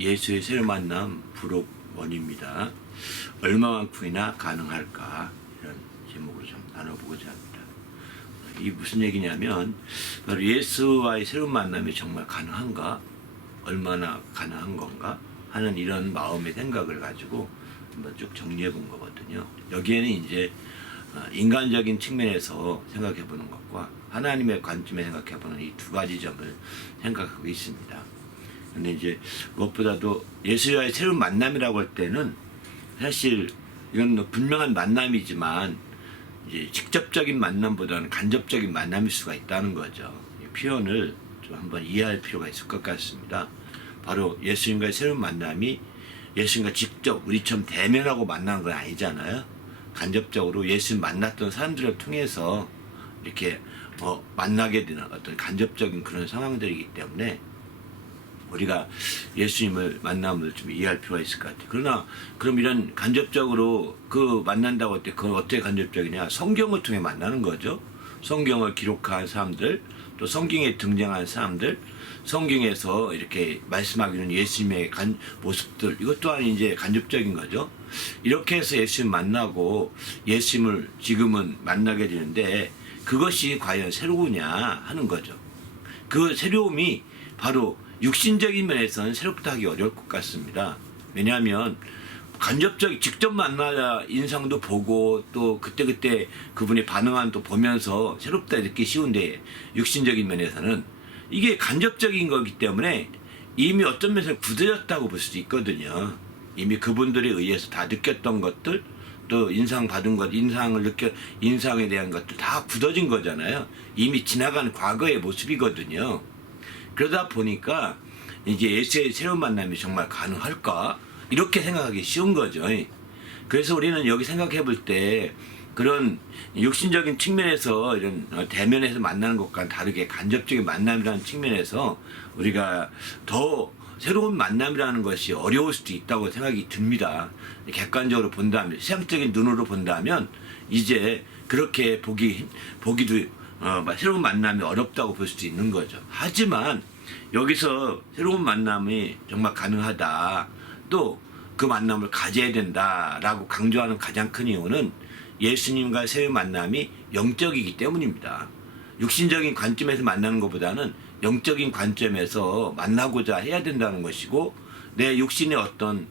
예수의 새로운 만남 부록 원입니다. 얼마만큼이나 가능할까, 이런 제목으로 좀 나눠보고자 합니다. 이 무슨 얘기냐면 바로 예수와의 새로운 만남이 정말 가능한가, 얼마나 가능한 건가 하는 이런 마음의 생각을 가지고 한번 쭉 정리해 본 거거든요. 여기에는 이제 인간적인 측면에서 생각해 보는 것과 하나님의 관점에 생각해 보는 이 두 가지 점을 생각하고 있습니다. 근데 이제 무엇보다도 예수와의 새로운 만남이라고 할 때는 사실 이건 분명한 만남이지만 이제 직접적인 만남보다는 간접적인 만남일 수가 있다는 거죠. 이 표현을 좀 한번 이해할 필요가 있을 것 같습니다. 바로 예수님과의 새로운 만남이 예수님과 직접 우리처럼 대면하고 만나는 건 아니잖아요. 간접적으로 예수님 만났던 사람들을 통해서 이렇게 만나게 되는 어떤 간접적인 그런 상황들이기 때문에 우리가 예수님을 만남을 좀 이해할 필요가 있을 것 같아요. 그러나 그럼 이런 간접적으로 그 만난다고 할 때 그건 어떻게 간접적이냐? 성경을 통해 만나는 거죠. 성경을 기록한 사람들, 또 성경에 등장한 사람들, 성경에서 이렇게 말씀하기는 예수님의 모습들, 이것 또한 이제 간접적인 거죠. 이렇게 해서 예수님 만나고 예수님을 지금은 만나게 되는데 그것이 과연 새로우냐 하는 거죠. 그 새로움이 바로 육신적인 면에서는 새롭다 하기 어려울 것 같습니다. 왜냐하면 직접 만나야 인상도 보고 또 그때그때 그분이 반응한 또 보면서 새롭다 이렇게 쉬운데 육신적인 면에서는 이게 간접적인 거기 때문에 이미 어떤 면에서 굳어졌다고 볼 수도 있거든요. 이미 그분들에 의해서 다 느꼈던 것들, 또 인상 받은 것, 인상에 대한 것들 다 굳어진 거잖아요. 이미 지나간 과거의 모습이거든요. 그러다 보니까 이제 예수의 새로운 만남이 정말 가능할까? 이렇게 생각하기 쉬운 거죠. 그래서 우리는 여기 생각해 볼 때 그런 육신적인 측면에서 이런 대면에서 만나는 것과는 다르게 간접적인 만남이라는 측면에서 우리가 더 새로운 만남이라는 것이 어려울 수도 있다고 생각이 듭니다. 객관적으로 본다면, 시장적인 눈으로 본다면 이제 그렇게 보기도 새로운 만남이 어렵다고 볼 수도 있는 거죠. 하지만 여기서 새로운 만남이 정말 가능하다, 또 그 만남을 가져야 된다라고 강조하는 가장 큰 이유는 예수님과 새로운 만남이 영적이기 때문입니다. 육신적인 관점에서 만나는 것보다는 영적인 관점에서 만나고자 해야 된다는 것이고, 내 육신의 어떤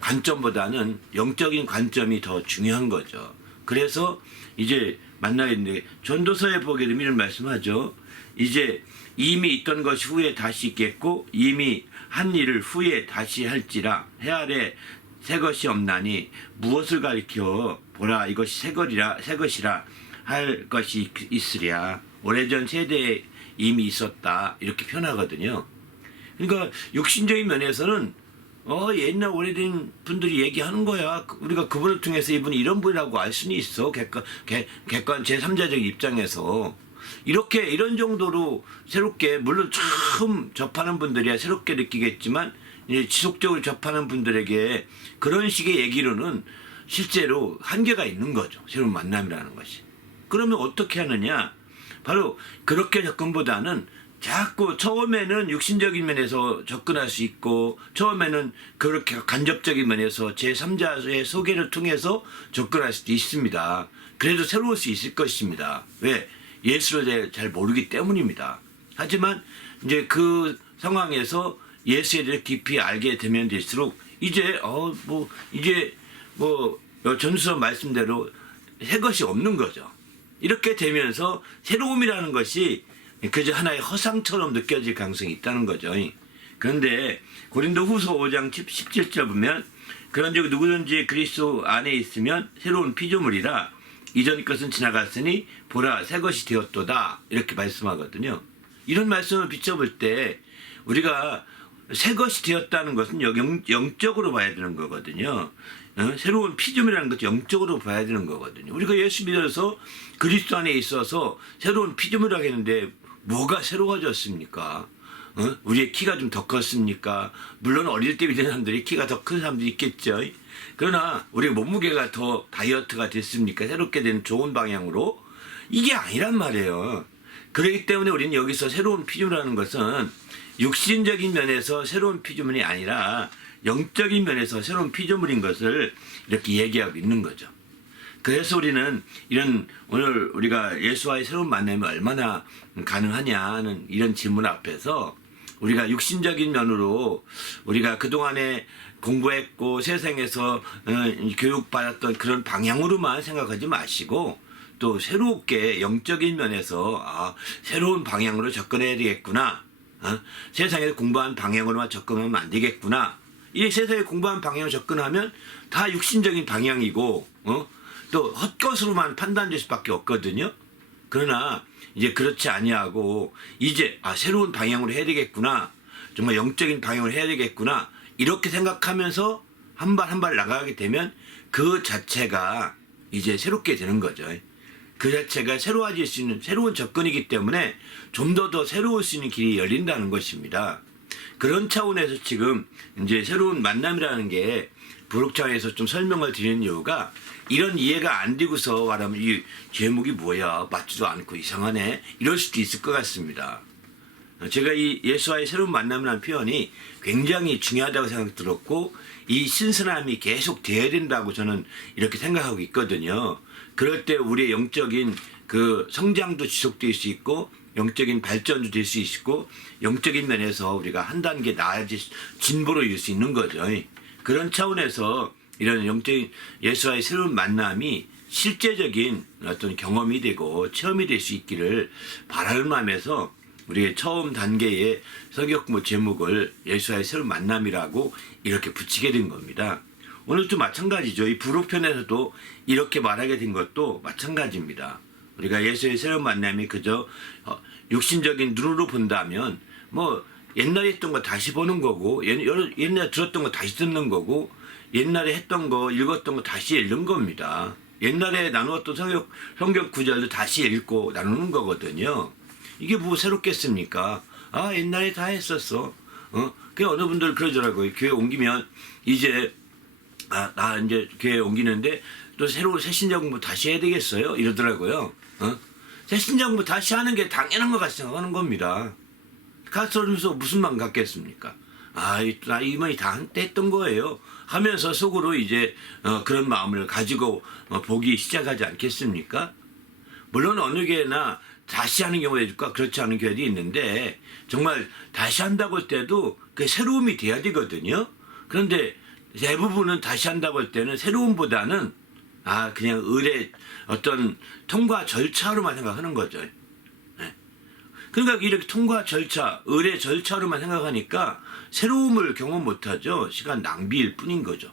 관점보다는 영적인 관점이 더 중요한 거죠. 그래서 이제 만나겠는데 전도서에 보게 되면 이런 말씀하죠. 이제 이미 있던 것이 후에 다시 있겠고 이미 한 일을 후에 다시 할지라 해 아래 새 것이 없나니 무엇을 가리켜 보라 이것이 새 것이라 할 것이 있으랴 오래전 세대에 이미 있었다, 이렇게 표현하거든요. 그러니까 육신적인 면에서는 옛날 오래된 분들이 얘기하는 거야. 우리가 그분을 통해서 이분이 이런 분이라고 알 수는 있어. 객관 제3자적 입장에서. 이런 정도로 새롭게, 물론 처음 접하는 분들이야 새롭게 느끼겠지만, 이제 지속적으로 접하는 분들에게 그런 식의 얘기로는 실제로 한계가 있는 거죠. 새로운 만남이라는 것이. 그러면 어떻게 하느냐? 바로 그렇게 접근보다는 자꾸 처음에는 육신적인 면에서 접근할 수 있고, 처음에는 그렇게 간접적인 면에서 제3자의 소개를 통해서 접근할 수도 있습니다. 그래도 새로울 수 있을 것입니다. 왜? 예수를 잘 모르기 때문입니다. 하지만 이제 그 상황에서 예수에 대해 깊이 알게 되면 될수록 이제 전수서 말씀대로 새 것이 없는 거죠. 이렇게 되면서 새로움이라는 것이 그저 하나의 허상처럼 느껴질 가능성이 있다는 거죠. 그런데 고린도후서 5장 17절 보면 그런즉 누구든지 그리스도 안에 있으면 새로운 피조물이라 이전 것은 지나갔으니 보라 새 것이 되었도다, 이렇게 말씀하거든요. 이런 말씀을 비춰볼 때 우리가 새 것이 되었다는 것은 영적으로 봐야 되는 거거든요. 새로운 피조물이라는 것도 영적으로 봐야 되는 거거든요. 우리가 예수 믿어서 그리스도 안에 있어서 새로운 피조물이라고 했는데 뭐가 새로워졌습니까? 우리의 키가 좀 더 컸습니까? 물론 어릴 때 믿는 사람들이 키가 더 큰 사람도 있겠죠. 그러나 우리 몸무게가 더 다이어트가 됐습니까? 새롭게 된 좋은 방향으로? 이게 아니란 말이에요. 그렇기 때문에 우리는 여기서 새로운 피조물이라는 것은 육신적인 면에서 새로운 피조물이 아니라 영적인 면에서 새로운 피조물인 것을 이렇게 얘기하고 있는 거죠. 그래서 우리는 이런 오늘 우리가 예수와의 새로운 만남이 얼마나 가능하냐는 이런 질문 앞에서 우리가 육신적인 면으로 우리가 그동안에 공부했고 세상에서 교육받았던 그런 방향으로만 생각하지 마시고 또 새롭게 영적인 면에서 새로운 방향으로 접근해야 되겠구나. 세상에서 공부한 방향으로만 접근하면 안 되겠구나. 이 세상에 공부한 방향으로 접근하면 다 육신적인 방향이고 또 헛것으로만 판단될 수밖에 없거든요. 그러나 이제 그렇지 아니하고 이제 새로운 방향으로 해야 되겠구나. 정말 영적인 방향으로 해야 되겠구나. 이렇게 생각하면서 한 발 한 발 나가게 되면 그 자체가 이제 새롭게 되는 거죠. 그 자체가 새로워질 수 있는 새로운 접근이기 때문에 좀 더 새로울 수 있는 길이 열린다는 것입니다. 그런 차원에서 지금 이제 새로운 만남이라는 게 부록창에서 좀 설명을 드리는 이유가 이런 이해가 안 되고서 말하면 이 제목이 뭐야 맞지도 않고 이상하네 이럴 수도 있을 것 같습니다. 제가 이 예수와의 새로운 만남이라는 표현이 굉장히 중요하다고 생각 들었고 이 신선함이 계속 돼야 된다고 저는 이렇게 생각하고 있거든요. 그럴 때 우리의 영적인 그 성장도 지속될 수 있고 영적인 발전도 될 수 있고 영적인 면에서 우리가 한 단계 나아질 진보로 이룰 수 있는 거죠. 그런 차원에서 이런 영적인 예수와의 새로운 만남이 실제적인 어떤 경험이 되고 체험이 될 수 있기를 바라는 마음에서 우리의 처음 단계의 성경 공부 제목을 예수와의 새로운 만남이라고 이렇게 붙이게 된 겁니다. 오늘도 마찬가지죠. 이 부록편에서도 이렇게 말하게 된 것도 마찬가지입니다. 우리가 예수의 새로운 만남이 그저 육신적인 눈으로 본다면 뭐 옛날에 했던 거 다시 보는 거고 옛날에 들었던 거 다시 듣는 거고 옛날에 했던 거 읽었던 거 다시 읽는 겁니다. 옛날에 나누었던 성경 구절도 다시 읽고 나누는 거거든요. 이게 뭐 새롭겠습니까? 옛날에 다 했었어. 그 어느 분들 그러더라고요. 교회 옮기면 이제 나 이제 교회 옮기는데 또 새로운 새신자 공부 다시 해야 되겠어요? 이러더라고요. 새신자 공부 다시 하는 게 당연한 것 같이 생각하는 겁니다. 가서 그러면서 무슨 마음 갖겠습니까? 나 이만이 다 한때 했던 거예요. 하면서 속으로 이제 그런 마음을 가지고 보기 시작하지 않겠습니까? 물론 어느 교회나 다시 하는 경우도 있고 그렇지 않은 교회도 있는데 정말 다시 한다고 할 때도 그 새로움이 돼야 되거든요. 그런데 대부분은 다시 한다고 할 때는 새로움보다는 그냥 의례 어떤 통과 절차로만 생각하는 거죠. 그러니까 이렇게 통과 절차, 의례 절차로만 생각하니까 새로움을 경험 못하죠. 시간 낭비일 뿐인 거죠.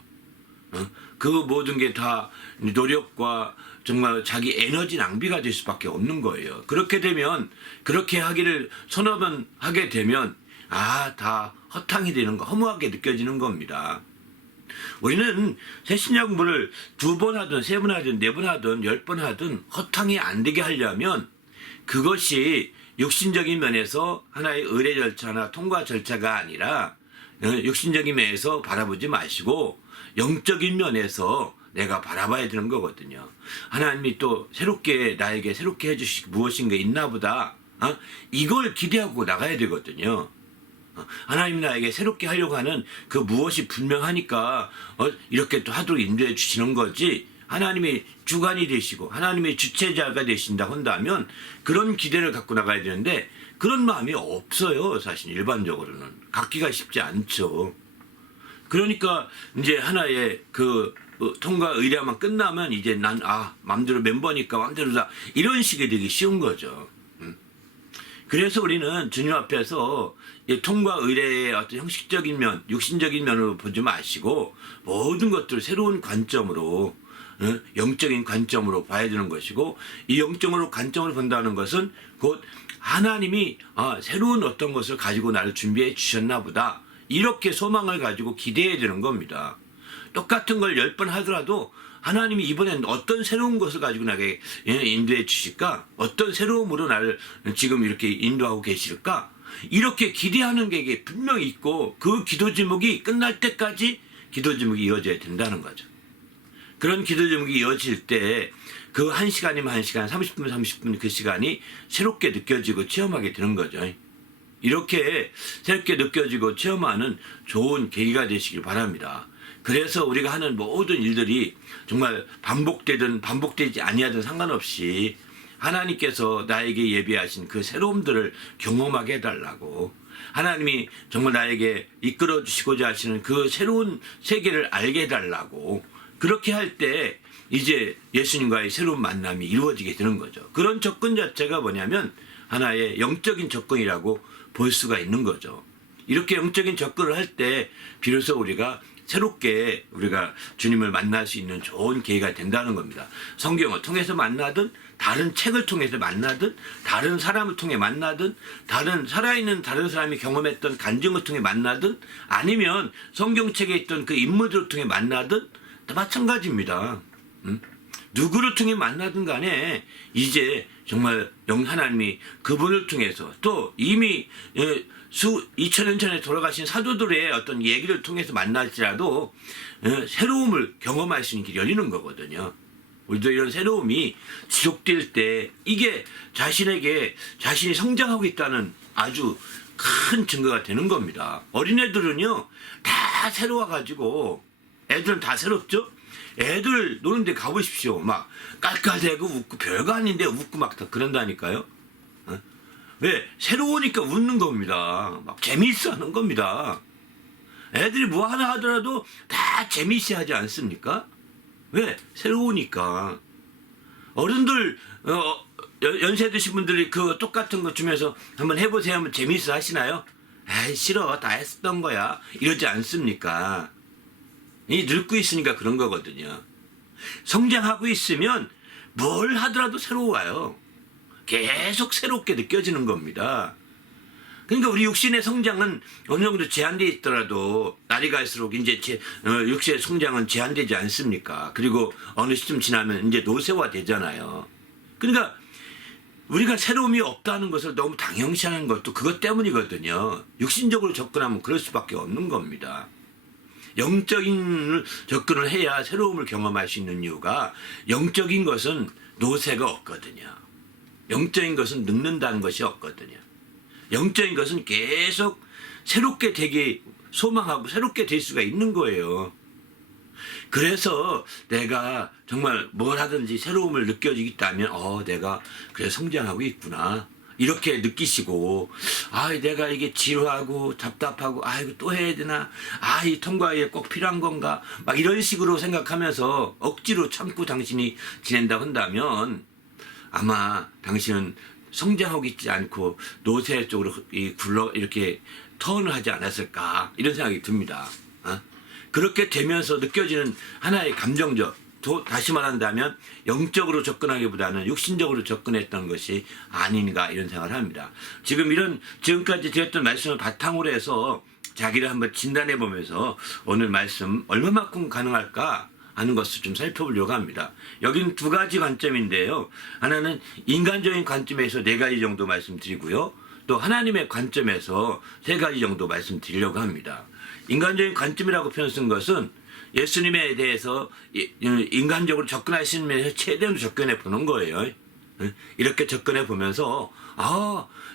그 모든 게 다 노력과 정말 자기 에너지 낭비가 될 수밖에 없는 거예요. 그렇게 되면 그렇게 하기를 하게 되면 다 허탕이 되는 거, 허무하게 느껴지는 겁니다. 우리는 새신자 공부를 2번 하든 3번 하든 4번 하든 10번 하든 허탕이 안 되게 하려면 그것이 육신적인 면에서 하나의 의례 절차나 통과 절차가 아니라 육신적인 면에서 바라보지 마시고 영적인 면에서 내가 바라봐야 되는 거거든요. 하나님이 또 나에게 새롭게 해주실 무엇인가 있나 보다. 이걸 기대하고 나가야 되거든요. 하나님이 나에게 새롭게 하려고 하는 그 무엇이 분명하니까 이렇게 또 하도록 인도해 주시는 거지. 하나님이 주관이 되시고 하나님이 주체자가 되신다고 한다면 그런 기대를 갖고 나가야 되는데 그런 마음이 없어요. 사실 일반적으로는 갖기가 쉽지 않죠. 그러니까 이제 하나의 그 통과 의례만 끝나면 이제 난 맘대로 멤버니까 맘대로다 이런 식이 되기 쉬운 거죠. 그래서 우리는 주님 앞에서 통과 의례의 어떤 형식적인 면, 육신적인 면으로 보지 마시고 모든 것들을 새로운 관점으로 영적인 관점으로 봐야 되는 것이고 이 영적으로 관점을 본다는 것은 곧 하나님이 새로운 어떤 것을 가지고 나를 준비해 주셨나 보다 이렇게 소망을 가지고 기대해야 되는 겁니다. 똑같은 걸 10번 하더라도 하나님이 이번엔 어떤 새로운 것을 가지고 나에게 인도해 주실까? 어떤 새로움으로 나를 지금 이렇게 인도하고 계실까? 이렇게 기대하는 게 분명히 있고 그 기도 제목이 끝날 때까지 기도 제목이 이어져야 된다는 거죠. 그런 기도 제목이 이어질 때 그 1시간이면 1시간, 30분이면 30분 그 시간이 새롭게 느껴지고 체험하게 되는 거죠. 이렇게 새롭게 느껴지고 체험하는 좋은 계기가 되시길 바랍니다. 그래서 우리가 하는 모든 일들이 정말 반복되든 반복되지 아니하든 상관없이 하나님께서 나에게 예비하신 그 새로움들을 경험하게 해달라고, 하나님이 정말 나에게 이끌어 주시고자 하시는 그 새로운 세계를 알게 해달라고, 그렇게 할 때 이제 예수님과의 새로운 만남이 이루어지게 되는 거죠. 그런 접근 자체가 뭐냐면 하나의 영적인 접근이라고 볼 수가 있는 거죠. 이렇게 영적인 접근을 할 때 비로소 우리가 새롭게 우리가 주님을 만날 수 있는 좋은 계기가 된다는 겁니다. 성경을 통해서 만나든, 다른 책을 통해서 만나든, 다른 사람을 통해 만나든, 다른 살아있는 다른 사람이 경험했던 간증을 통해 만나든, 아니면 성경책에 있던 그 인물들을 통해 만나든 다 마찬가지입니다. 누구를 통해 만나든 간에 이제 정말 하나님이 그분을 통해서, 또 이미 2000년 전에 돌아가신 사도들의 어떤 얘기를 통해서 만날지라도 새로움을 경험할 수 있는 길이 열리는 거거든요. 우리도 이런 새로움이 지속될 때 이게 자신이 성장하고 있다는 아주 큰 증거가 되는 겁니다. 어린애들은요 다 새로워가지고, 애들은 다 새롭죠? 애들 노는 데 가보십시오. 막 깔깔대고 웃고 별거 아닌데 웃고 막 다 그런다니까요. 왜? 새로우니까 웃는 겁니다. 막 재미있어 하는 겁니다. 애들이 뭐 하나 하더라도 다 재미있어 하지 않습니까? 왜? 새로우니까. 어른들, 연세 드신 분들이 그 똑같은 거 주면서 한번 해보세요 하면 재미있어 하시나요? 에이, 싫어. 다 했었던 거야. 이러지 않습니까? 늙고 있으니까 그런 거거든요. 성장하고 있으면 뭘 하더라도 새로워요. 계속 새롭게 느껴지는 겁니다. 그러니까 우리 육신의 성장은 어느 정도 제한되어 있더라도 날이 갈수록 이제 육신의 성장은 제한되지 않습니까? 그리고 어느 시점 지나면 이제 노쇠화 되잖아요. 그러니까 우리가 새로움이 없다는 것을 너무 당연시하는 것도 그것 때문이거든요. 육신적으로 접근하면 그럴 수밖에 없는 겁니다. 영적인 접근을 해야 새로움을 경험할 수 있는 이유가, 영적인 것은 노쇠가 없거든요. 영적인 것은 늙는다는 것이 없거든요. 영적인 것은 계속 새롭게 되기 소망하고 새롭게 될 수가 있는 거예요. 그래서 내가 정말 뭘 하든지 새로움을 느껴지겠다면 내가 그래 성장하고 있구나 이렇게 느끼시고, 내가 이게 지루하고 답답하고 이거 또 해야 되나, 이 통과에 꼭 필요한 건가, 막 이런 식으로 생각하면서 억지로 참고 당신이 지낸다고 한다면 아마 당신은 성장하고 있지 않고 노쇠 쪽으로 이렇게 턴을 하지 않았을까, 이런 생각이 듭니다. 그렇게 되면서 느껴지는 하나의 감정적, 다시 말한다면 영적으로 접근하기보다는 육신적으로 접근했던 것이 아닌가, 이런 생각을 합니다. 지금까지 드렸던 말씀을 바탕으로 해서 자기를 한번 진단해 보면서 오늘 말씀 얼마만큼 가능할까 하는 것을 좀 살펴보려고 합니다. 여기는 두 가지 관점인데요. 하나는 인간적인 관점에서 4가지 정도 말씀드리고요. 또 하나님의 관점에서 3가지 정도 말씀드리려고 합니다. 인간적인 관점이라고 표현 쓴 것은 예수님에 대해서 인간적으로 접근하시면서 최대한 접근해 보는 거예요. 이렇게 접근해 보면서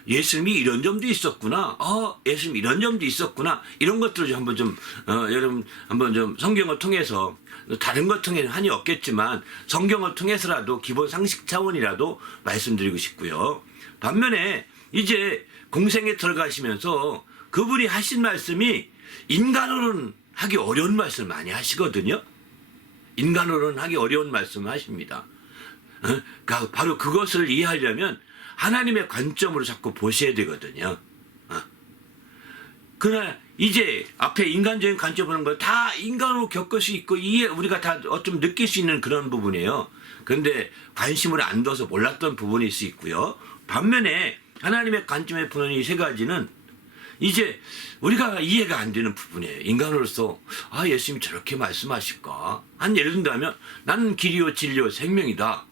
예수님이 이런 점도 있었구나. 예수님 이런 점도 있었구나. 이런 것들을 여러분 한번 좀 성경을 통해서, 다른 것 통해는 한이 없겠지만 성경을 통해서라도 기본 상식 차원이라도 말씀드리고 싶고요. 반면에 이제 공생에 들어가시면서 그분이 하신 말씀이 인간으로는 하기 어려운 말씀을 많이 하시거든요. 인간으로는 하기 어려운 말씀을 하십니다. 그러니까 바로 그것을 이해하려면 하나님의 관점으로 자꾸 보셔야 되거든요. 그러나 이제 앞에 인간적인 관점 보는 걸 다 인간으로 겪을 수 있고 우리가 다 어쩜 느낄 수 있는 그런 부분이에요. 그런데 관심을 안 둬서 몰랐던 부분일 수 있고요. 반면에 하나님의 관점에 보는 이 3가지는 이제 우리가 이해가 안 되는 부분이에요. 인간으로서 예수님이 저렇게 말씀하실까? 예를 든다면 나는 길이요 진리요 생명이다.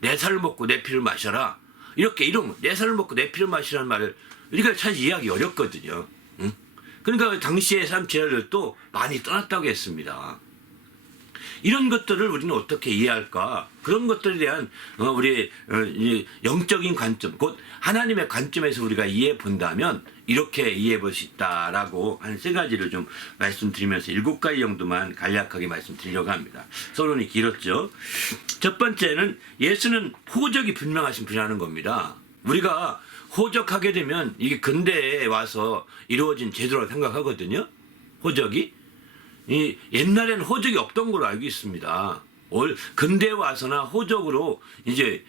내 살을 먹고 내 피를 마셔라. 이런 내 살을 먹고 내 피를 마시라는 말을 우리가 잘 이해하기 어렵거든요. 그러니까 당시의 삶 제자들도 많이 떠났다고 했습니다. 이런 것들을 우리는 어떻게 이해할까? 그런 것들에 대한 우리 이 영적인 관점, 곧 하나님의 관점에서 우리가 이해해 본다면 이렇게 이해해 볼 수 있다라고 한 세 가지를 좀 말씀드리면서 7가지 정도만 간략하게 말씀드리려고 합니다. 서론이 길었죠. 첫 번째는 예수는 호적이 분명하신 분이라는 겁니다. 우리가 호적하게 되면 이게 근대에 와서 이루어진 제도라고 생각하거든요. 호적이. 옛날에는 호적이 없던 걸로 알고 있습니다. 근대에 와서나 호적으로 이제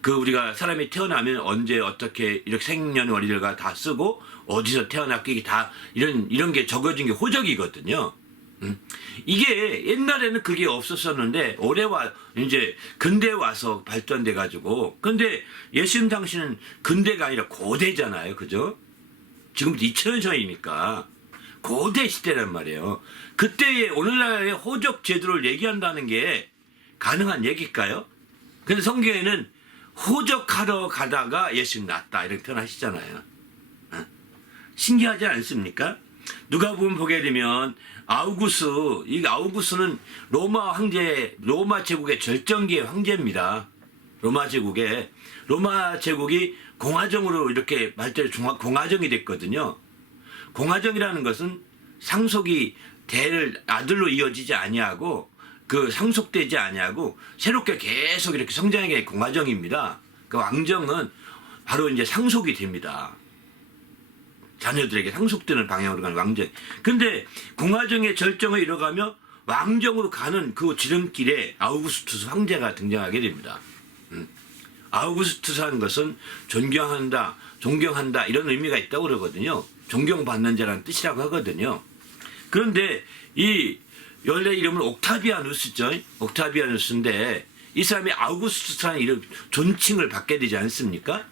그 우리가 사람이 태어나면 언제 어떻게 이렇게 생년월일과 다 쓰고 어디서 태어났기 다 이런 게 적어진 게 호적이거든요. 이게 옛날에는 그게 없었었는데 올해와 이제 근대에 와서 발전돼 가지고, 근데 예수님 당시는 근대가 아니라 고대잖아요, 그죠? 지금부터 2000년 전이니까 고대 시대란 말이에요. 그때의 오늘날의 호적 제도를 얘기한다는 게 가능한 얘기일까요? 근데 성경에는 호적하러 가다가 예수님 낳았다 이렇게 표현하시잖아요. 신기하지 않습니까? 누가복음 보게 되면 이 아우구스는 로마 제국의 절정기의 황제입니다. 로마 제국이 공화정으로 이렇게 발전해 공화정이 됐거든요. 공화정이라는 것은 상속이 아들로 이어지지 아니하고 그 상속되지 아니하고 새롭게 계속 이렇게 성장하게 된 공화정입니다. 그 왕정은 바로 이제 상속이 됩니다. 자녀들에게 상속되는 방향으로 가는 왕정. 근데 공화정의 절정을 이뤄가며 왕정으로 가는 그 지름길에 아우구스투스 황제가 등장하게 됩니다. 아우구스투스라는 것은 존경한다 이런 의미가 있다고 그러거든요. 존경받는 자라는 뜻이라고 하거든요. 그런데 원래 이름은 옥타비아누스죠. 옥타비아누스인데 이 사람이 아우구스투스라는 이름 존칭을 받게 되지 않습니까?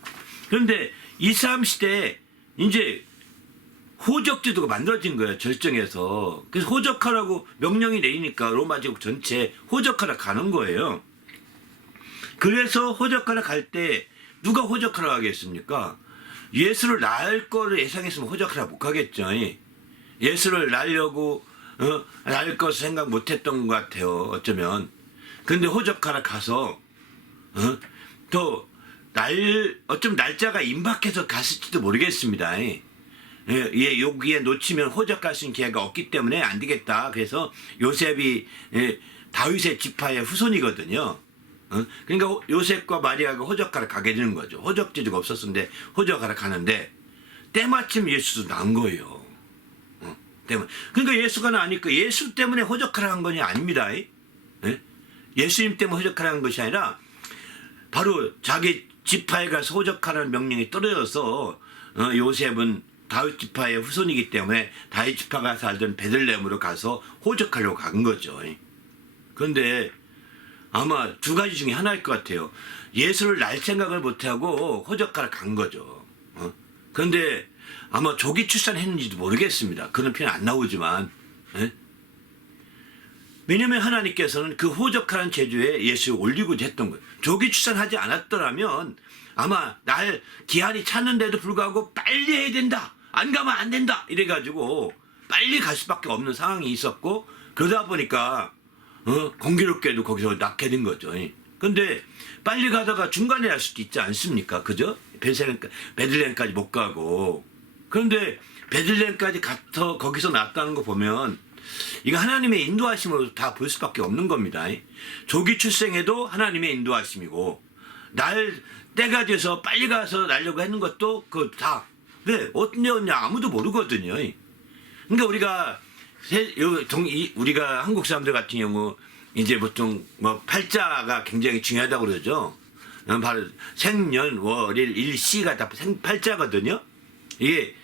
그런데 이 사람 시대에 이제 호적제도가 만들어진 거예요. 절정에서. 그래서 호적하라고 명령이 내리니까 로마 제국 전체 호적하러 가는 거예요. 그래서 호적하러 갈 때 누가 호적하러 가겠습니까? 예수를 낳을 거를 예상했으면 호적하러 못 가겠죠. 예수를 낳으려고 낳을 것을 생각 못했던 것 같아요. 어쩌면. 근데 호적하러 가서 어쩌면 날짜가 임박해서 갔을지도 모르겠습니다. 여기에 놓치면 호적할 수 있는 기회가 없기 때문에 안 되겠다. 그래서 요셉이 다윗의 지파의 후손이거든요. 그러니까 요셉과 마리아가 호적하러 가게 되는 거죠. 호적 제도가 없었는데 호적하러 가는데 때마침 예수도 낳은 거예요. 그러니까 예수가 나니까 예수 때문에 호적하러 간 것이 아닙니다. 예수님 때문에 호적하러 간 것이 아니라 바로 자기 지파에 가서 호적하라는 명령이 떨어져서 요셉은 다윗 지파의 후손이기 때문에 다윗 지파가 살던 베들레헴으로 가서 호적하려고 간 거죠. 그런데 아마 두 가지 중에 하나일 것 같아요. 예수를 낳을 생각을 못하고 호적하러 간 거죠. 그런데 아마 조기 출산했는지도 모르겠습니다. 그런 표현 안 나오지만. 왜냐하면 하나님께서는 그 호적하는 제주에 예수를 올리고자 했던 거예요. 조기 출산하지 않았더라면 아마 날 기한이 찼는데도 불구하고 빨리 해야 된다. 안 가면 안 된다. 이래가지고 빨리 갈 수밖에 없는 상황이 있었고, 그러다 보니까 공교롭게도 거기서 낳게 된 거죠. 근데 빨리 가다가 중간에 날 수도 있지 않습니까? 그죠? 베들레헴까지 못 가고. 그런데 베들레헴까지 가서 거기서 낳았다는 거 보면 이거 하나님의 인도하심으로 다 볼 수밖에 없는 겁니다. 조기 출생에도 하나님의 인도하심이고, 때가 돼서 빨리 가서 낳으려고 하는 것도 다 왜 어떻냐 아무도 모르거든요. 그러니까 우리가 한국 사람들 같은 경우 이제 보통 팔자가 굉장히 중요하다고 그러죠. 바로 생년 월일 일시가 다 팔자거든요. 이게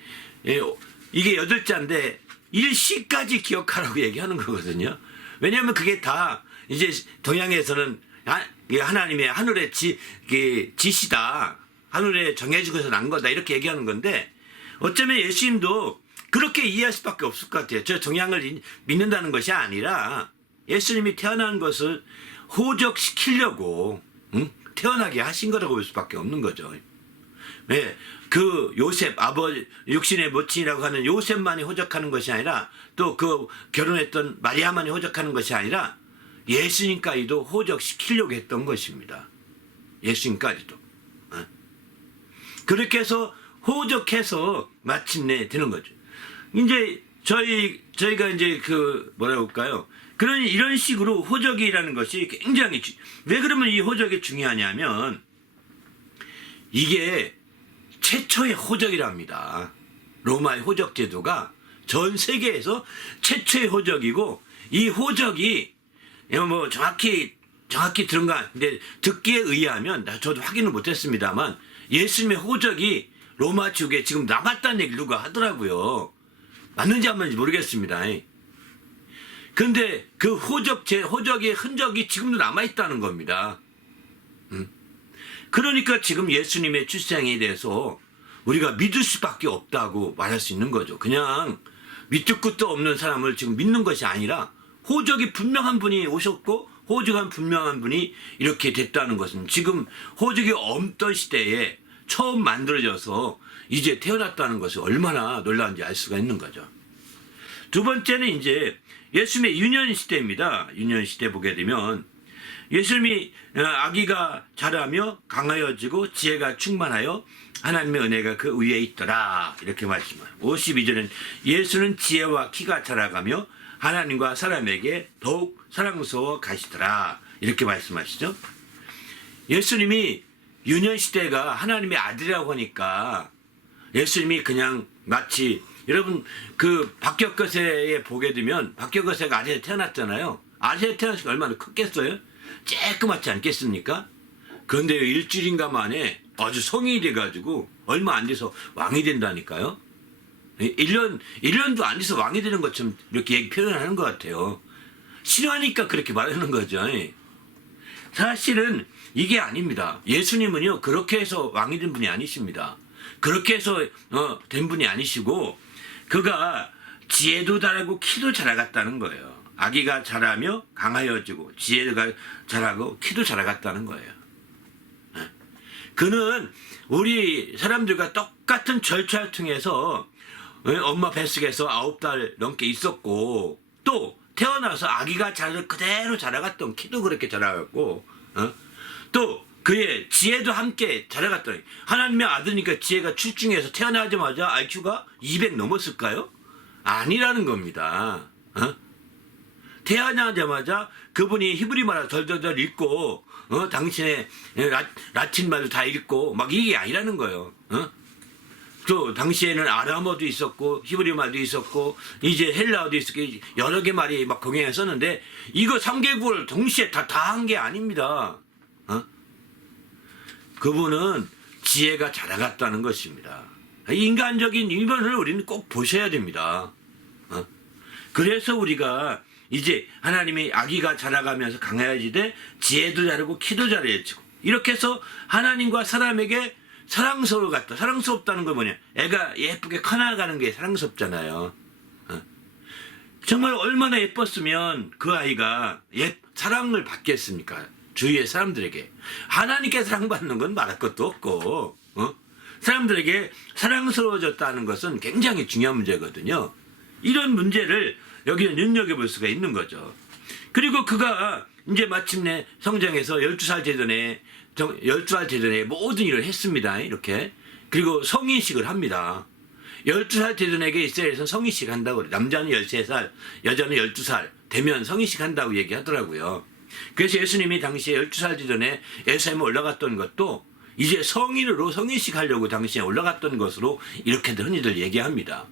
8자인데 일시까지 기억하라고 얘기하는 거거든요. 왜냐하면 그게 다 이제 동양에서는 하나님의 하늘의 지시다. 하늘에 정해지고서 난 거다. 이렇게 얘기하는 건데, 어쩌면 예수님도 그렇게 이해할 수밖에 없을 것 같아요. 저 동양을 믿는다는 것이 아니라 예수님이 태어난 것을 호적시키려고 태어나게 하신 거라고 볼 수밖에 없는 거죠. 왜? 그 요셉 아버지 육신의 모친이라고 하는 요셉만이 호적하는 것이 아니라 또 그 결혼했던 마리아만이 호적하는 것이 아니라 예수님까지도 호적시키려고 했던 것입니다. 예수님까지도. 그렇게 해서 호적해서 마침내 되는 거죠. 이제 저희가 이제 그 뭐라고 할까요? 그런 이런 식으로 호적이라는 것이 굉장히 왜 그러면 이 호적이 중요하냐면 이게 최초의 호적이랍니다. 로마의 호적 제도가 전 세계에서 최초의 호적이고 이 호적이 뭐 정확히 들은가 근데 듣기에 의하면 저도 확인을 못했습니다만 예수님의 호적이 로마 지역에 지금 남았다는 얘기를 누가 하더라고요. 맞는지 안 맞는지 모르겠습니다. 근데 그 호적의 흔적이 지금도 남아있다는 겁니다. 그러니까 지금 예수님의 출생에 대해서 우리가 믿을 수밖에 없다고 말할 수 있는 거죠. 그냥 밑도 끝도 없는 사람을 지금 믿는 것이 아니라 호적이 분명한 분이 오셨고 호적한 분명한 분이 이렇게 됐다는 것은 지금 호적이 없던 시대에 처음 만들어져서 이제 태어났다는 것이 얼마나 놀라운지 알 수가 있는 거죠. 두 번째는 이제 예수님의 유년 시대입니다. 유년 시대 보게 되면 예수님이 아기가 자라며 강하여지고 지혜가 충만하여 하나님의 은혜가 그 위에 있더라 이렇게 말씀해요. 52절은 예수는 지혜와 키가 자라가며 하나님과 사람에게 더욱 사랑스러워 가시더라 이렇게 말씀하시죠. 예수님이 유년 시대가 하나님의 아들이라고 하니까 예수님이 그냥 마치 여러분 그 박격거세에 보게 되면 박격거세가 아래에 태어났잖아요. 아래에 태어나서 얼마나 컸겠어요? 쬐끄맣지 않겠습니까? 그런데 일주일인가 만에 아주 성인이 돼가지고 얼마 안 돼서 왕이 된다니까요. 1년도 안 돼서 왕이 되는 것처럼 이렇게 표현하는 것 같아요. 싫어하니까 그렇게 말하는 거죠. 사실은 이게 아닙니다. 예수님은요 그렇게 해서 왕이 된 분이 아니십니다. 그렇게 해서 된 분이 아니시고 그가 지혜도 자라고 키도 자라갔다는 거예요. 아기가 자라며 강하여지고 지혜가 자라고 키도 자라갔다는 거예요. 그는 우리 사람들과 똑같은 절차를 통해서 엄마 뱃속에서 9달 넘게 있었고 또 태어나서 아기가 그대로 자라갔던 키도 그렇게 자라갔고 또 그의 지혜도 함께 자라갔더니 하나님의 아들이니까 지혜가 출중해서 태어나자마자 IQ가 200 넘었을까요? 아니라는 겁니다. 태어나자마자 그분이 히브리말을 덜덜덜 읽고 당신의 라틴말도 다 읽고 막 이게 아니라는 거예요. 또 당시에는 아람어도 있었고 히브리말도 있었고 이제 헬라어도 있었고 여러 개 말이 막 공연에 썼는데 이거 3개국을 동시에 다 한 게 아닙니다. 그분은 지혜가 자라갔다는 것입니다. 인간적인 인간을 우리는 꼭 보셔야 됩니다. 그래서 우리가 이제 하나님이 아기가 자라가면서 강해지되 지혜도 자르고 키도 자라지고 이렇게 해서 하나님과 사람에게 사랑스러웠다. 사랑스럽다는 건 뭐냐? 애가 예쁘게 커나가는 게 사랑스럽잖아요. 정말 얼마나 예뻤으면 그 아이가 사랑을 받겠습니까? 주위의 사람들에게. 하나님께 사랑받는 건 말할 것도 없고 사람들에게 사랑스러워졌다는 것은 굉장히 중요한 문제거든요. 이런 문제를 여기는 눈여겨볼 수가 있는 거죠. 그리고 그가 이제 마침내 성장해서 12살 되던 해 모든 일을 했습니다. 이렇게. 그리고 성인식을 합니다. 12살 되던 애에게 이스라엘에서는 성인식 한다고 그래요. 남자는 13살, 여자는 12살 되면 성인식 한다고 얘기하더라고요. 그래서 예수님이 당시에 12살 되던 해 예루살렘에 올라갔던 것도 이제 성인으로 성인식 하려고 당시에 올라갔던 것으로 이렇게들 흔히들 얘기합니다.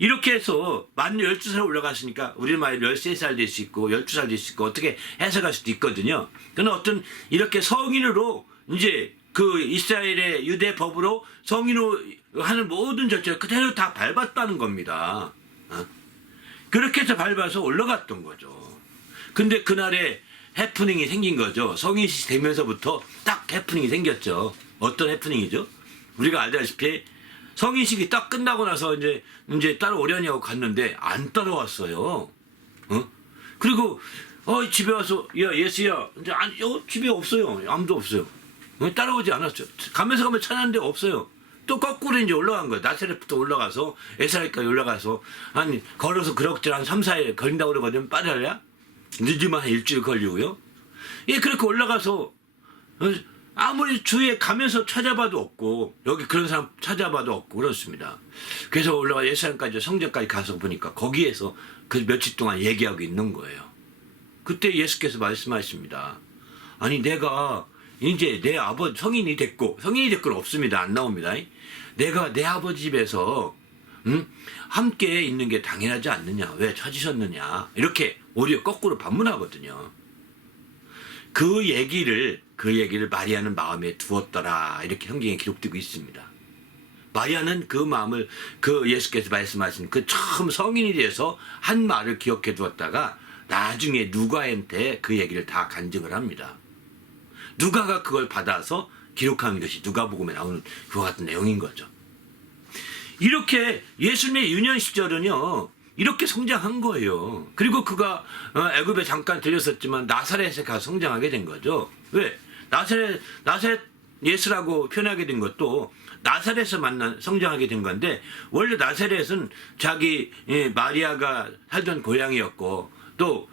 이렇게 해서 만 12살 올라갔으니까 우리말 13살 될 수 있고 12살 될 수 있고 어떻게 해석할 수도 있거든요. 그러나 어떤 이렇게 성인으로 이제 그 이스라엘의 유대 법으로 성인으로 하는 모든 절차를 그대로 다 밟았다는 겁니다. 그렇게 해서 밟아서 올라갔던 거죠. 근데 그날에 해프닝이 생긴 거죠. 성인식 되면서부터 딱 해프닝이 생겼죠. 어떤 해프닝이죠? 우리가 알다시피 성인식이 딱 끝나고 나서 이제 따라오려냐고 갔는데 안 따라왔어요. 그리고 집에 와서 야 예수야 이제 집에 없어요. 아무도 없어요. 따라오지 않았죠. 가면서 찾았는 데가 없어요. 또 거꾸로 이제 올라간 거예요. 나사렛부터 올라가서 에스라엘까지 올라가서 한 걸어서 그럭저럭 한 3, 4일 걸린다고 그러거든요. 빠르냐? 늦으면 한 일주일 걸리고요. 예, 그렇게 올라가서 아무리 주위에 가면서 찾아봐도 없고 여기 그런 사람 찾아봐도 없고 그렇습니다. 그래서 올라가 예루살렘까지 성전까지 가서 보니까 거기에서 그 며칠 동안 얘기하고 있는 거예요. 그때 예수께서 말씀하십니다. 아니 내가 이제 내 아버지 성인이 됐고는 없습니다. 안 나옵니다. 내가 내 아버지 집에서 함께 있는 게 당연하지 않느냐, 왜 찾으셨느냐, 이렇게 오히려 거꾸로 반문하거든요. 그 얘기를 마리아는 마음에 두었더라, 이렇게 성경에 기록되고 있습니다. 마리아는 그 마음을 그 예수께서 말씀하신 그 처음 성인이 돼서 한 말을 기억해 두었다가 나중에 누가한테 그 얘기를 다 간증을 합니다. 누가가 그걸 받아서 기록한 것이 누가복음에 나오는 그와 같은 내용인 거죠. 이렇게 예수님의 유년 시절은요, 이렇게 성장한 거예요. 그리고 그가 애굽에 잠깐 들렸었지만 나사렛에 가서 성장하게 된 거죠. 왜? 나사렛 예수라고 표현하게 된 것도 나사렛에서 성장하게 된 건데, 원래 나사렛은 자기 마리아가 살던 고향이었고, 또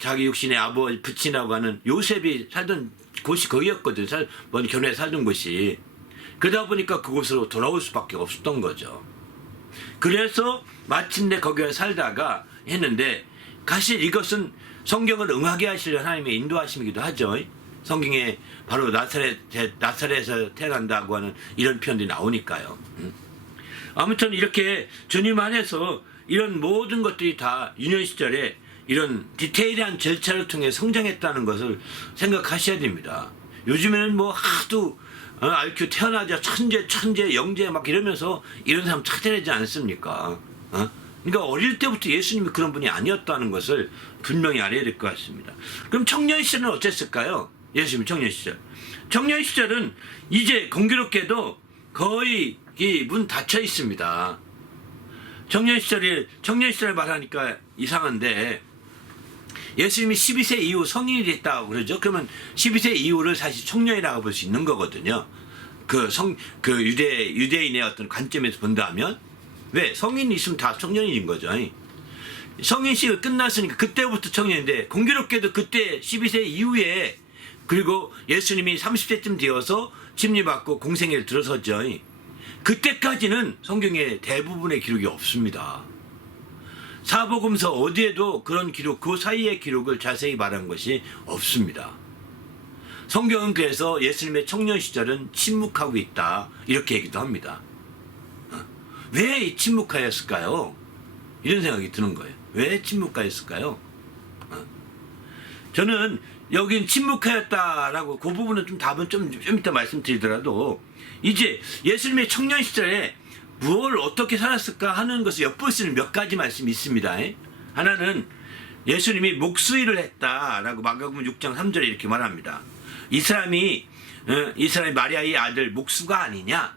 자기 육신의 아버지 부친이라고 하는 요셉이 살던 곳이 거기였거든. 견해 살던 곳이. 그러다 보니까 그곳으로 돌아올 수밖에 없었던 거죠. 그래서 마침내 거기에 살다가 했는데, 사실 이것은 성경을 응하게 하시려 하나님의 인도하심이기도 하죠. 성경에 바로 나사렛에서 태어난다고 하는 이런 표현들이 나오니까요. 아무튼 이렇게 주님 안에서 이런 모든 것들이 다 유년 시절에 이런 디테일한 절차를 통해 성장했다는 것을 생각하셔야 됩니다. 요즘에는 뭐 하도 IQ 태어나자 천재 영재 막 이러면서 이런 사람 찾아내지 않습니까? 그러니까 어릴 때부터 예수님이 그런 분이 아니었다는 것을 분명히 알아야 될 것 같습니다. 그럼 청년 시절은 어땠을까요? 예수님 청년 시절. 청년 시절은 이제 공교롭게도 거의 이 문 닫혀 있습니다. 청년 시절을 말하니까 이상한데, 예수님이 12세 이후 성인이 됐다고 그러죠. 그러면 12세 이후를 사실 청년이라고 볼 수 있는 거거든요. 유대인의 어떤 관점에서 본다면, 왜? 성인이 있으면 다 청년인 거죠. 성인식을 끝났으니까 그때부터 청년인데, 공교롭게도 그때 12세 이후에, 그리고 예수님이 30세쯤 되어서 침례받고 공생애를 들어섰죠. 그때까지는 성경에 대부분의 기록이 없습니다. 사복음서 어디에도 그런 기록, 그 사이의 기록을 자세히 말한 것이 없습니다. 성경은 그래서 예수님의 청년 시절은 침묵하고 있다, 이렇게 얘기도 합니다. 왜 침묵하였을까요? 이런 생각이 드는 거예요. 왜 침묵하였을까요? 저는 여긴 침묵하였다라고 그 부분은 좀 답은 좀 이따 말씀드리더라도, 이제 예수님의 청년 시절에 무엇을 어떻게 살았을까 하는 것을 엿볼 수 있는 몇 가지 말씀이 있습니다. 하나는 예수님이 목수일을 했다라고 마가복음 6장 3절에 이렇게 말합니다. 이 사람이 마리아의 아들 목수가 아니냐?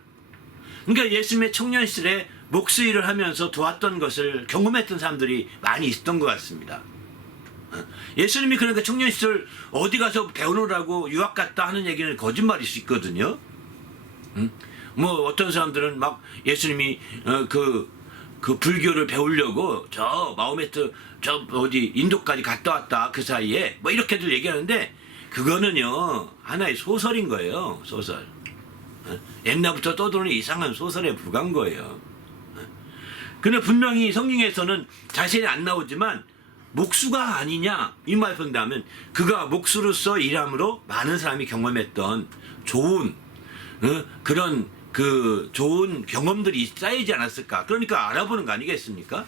그러니까 예수님의 청년 시절에 목수일을 하면서 도왔던 것을 경험했던 사람들이 많이 있었던 것 같습니다. 예수님이 그러니까 청년 시절 어디 가서 배우느라고 유학 갔다 하는 얘기는 거짓말일 수 있거든요. 뭐 어떤 사람들은 막 예수님이 그 불교를 배우려고 저 마호메트 어디 인도까지 갔다 왔다 그 사이에 뭐 이렇게들 얘기하는데, 그거는요 하나의 소설인 거예요. 소설. 옛날부터 떠도는 이상한 소설에 불과한 거예요. 근데 분명히 성경에서는 자세히 안 나오지만 목수가 아니냐 이 말 본다면, 그가 목수로서 일함으로 많은 사람이 경험했던 좋은 그런 좋은 경험들이 쌓이지 않았을까. 그러니까 알아보는 거 아니겠습니까?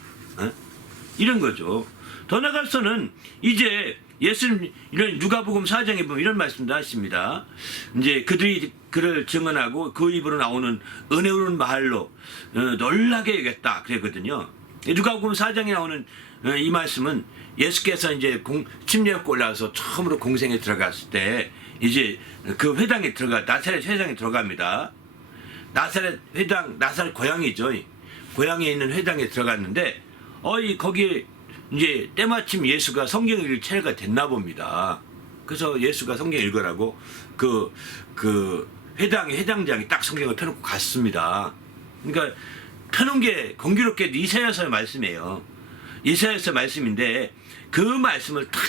이런 거죠. 더 나아가서는 이제 예수님 이런 누가복음 4장에 보면 이런 말씀도 하십니다. 이제 그들이 그를 증언하고 그 입으로 나오는 은혜로운 말로 놀라게 여겼다 그랬거든요. 누가복음 4장에 나오는 이 말씀은 예수께서 이제 침례받고 올라와서 처음으로 공생에 들어갔을 때 이제 그 회당에 나사렛 회당에 들어갑니다. 나사렛 고향이죠. 고향에 있는 회당에 들어갔는데, 거기 이제 때마침 예수가 성경 읽을 차례가 됐나 봅니다. 그래서 예수가 성경 읽으라고 회당장이 딱 성경을 펴놓고 갔습니다. 그러니까 펴놓은 게 공교롭게 이사야서의 말씀이에요. 이사야서 말씀인데 그 말씀을 탁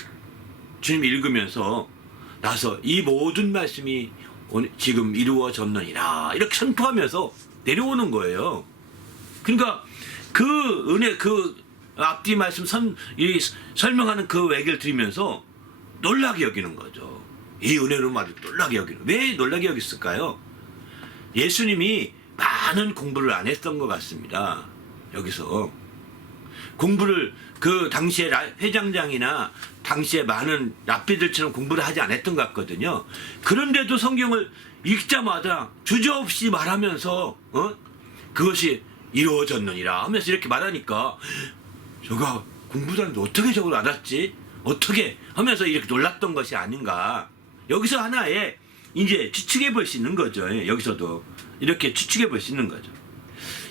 주님이 읽으면서 나서 이 모든 말씀이 지금 이루어졌느니라 이렇게 선포하면서 내려오는 거예요. 그러니까 그 은혜, 그 앞뒤 말씀 설명하는 그 얘기를 들으면서 놀라게 여기는 거죠. 이 은혜로 말을 놀라게 여기는. 왜 놀라게 여겼을까요? 예수님이 많은 공부를 안 했던 것 같습니다. 여기서 공부를 그 당시에 회장장이나 당시에 많은 랍비들처럼 공부를 하지 않았던 것 같거든요. 그런데도 성경을 읽자마자 주저없이 말하면서 그것이 이루어졌느니라 하면서 이렇게 말하니까 저가 공부도 하는데 어떻게 저걸 알았지? 어떻게 하면서 이렇게 놀랐던 것이 아닌가. 여기서 하나의 이제 추측해 볼 수 있는 거죠. 여기서도 이렇게 추측해 볼 수 있는 거죠.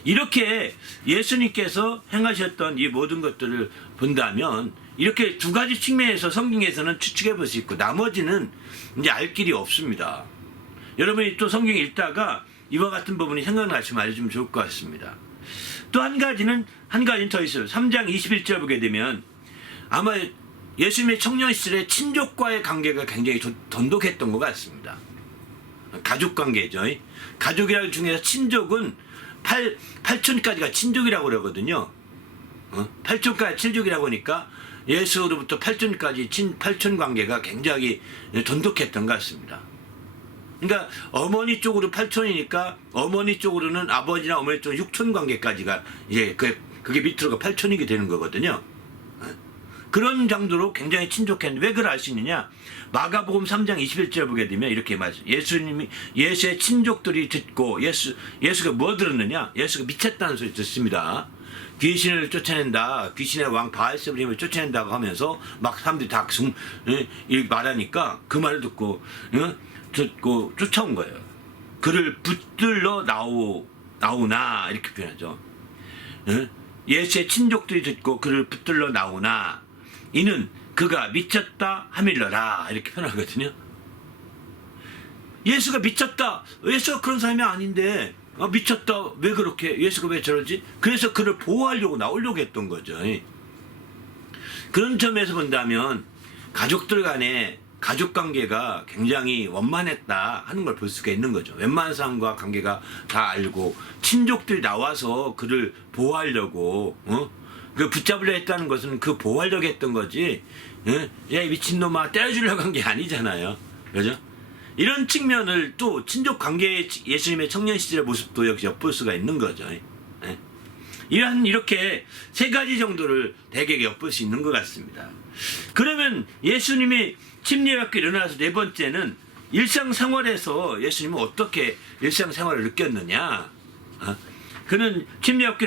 이렇게 예수님께서 행하셨던 이 모든 것들을 본다면 이렇게 두 가지 측면에서 성경에서는 추측해 볼 수 있고 나머지는 이제 알 길이 없습니다. 여러분이 또 성경 읽다가 이와 같은 부분이 생각나시면 알려주면 좋을 것 같습니다. 또 한 가지는 더 있어요. 3장 21절 보게 되면 아마 예수님의 청년 시절에 친족과의 관계가 굉장히 돈독했던 것 같습니다. 가족 관계죠. 가족이라는 중에서 친족은 8촌까지가 친족이라고 그러거든요. 8촌까지 친족이라고 하니까 예수로부터 8촌까지 8촌 관계가 굉장히 돈독했던 것 같습니다. 그러니까 어머니 쪽으로 8촌이니까 어머니 쪽으로는 아버지나 어머니 쪽 6촌 관계까지가 이제 그게 밑으로가 8촌이게 되는 거거든요. 그런 정도로 굉장히 친족했는데 왜 그걸 알 수 있느냐? 마가복음 3장 21절 보게 되면 이렇게 말씀. 예수의 친족들이 듣고 예수가 뭐 들었느냐? 예수가 미쳤다는 소리 듣습니다. 귀신을 쫓아낸다. 귀신의 왕 바알세불 힘을 쫓아낸다고 하면서 막 사람들이 다 말하니까 그 말을 듣고 쫓아온 거예요. 그를 붙들러 나오나 이렇게 표현하죠. 예수의 친족들이 듣고 그를 붙들러 나오나 이는 그가 미쳤다 하밀러라 이렇게 표현하거든요. 예수가 미쳤다. 예수가 그런 사람이 아닌데 미쳤다. 왜 그렇게 예수가 왜 저러지? 그래서 그를 보호하려고 나오려고 했던 거죠. 그런 점에서 본다면 가족들 간에 가족관계가 굉장히 원만했다 하는 걸 볼 수가 있는 거죠. 웬만한 사람과 관계가 다 알고 친족들이 나와서 그를 보호하려고 그 붙잡으려 했다는 것은 그 보호하려고 했던 거지 야 미친놈아 때려주려고 한 게 아니잖아요. 그죠? 이런 측면을 또 친족 관계의 예수님의 청년 시절의 모습도 역시 엿볼 수가 있는 거죠. 이렇게 세 가지 정도를 대개 엿볼 수 있는 것 같습니다. 그러면 예수님이 침례받고 일어나서 네 번째는 일상생활에서 예수님은 어떻게 일상생활을 느꼈느냐? 그는 침례받고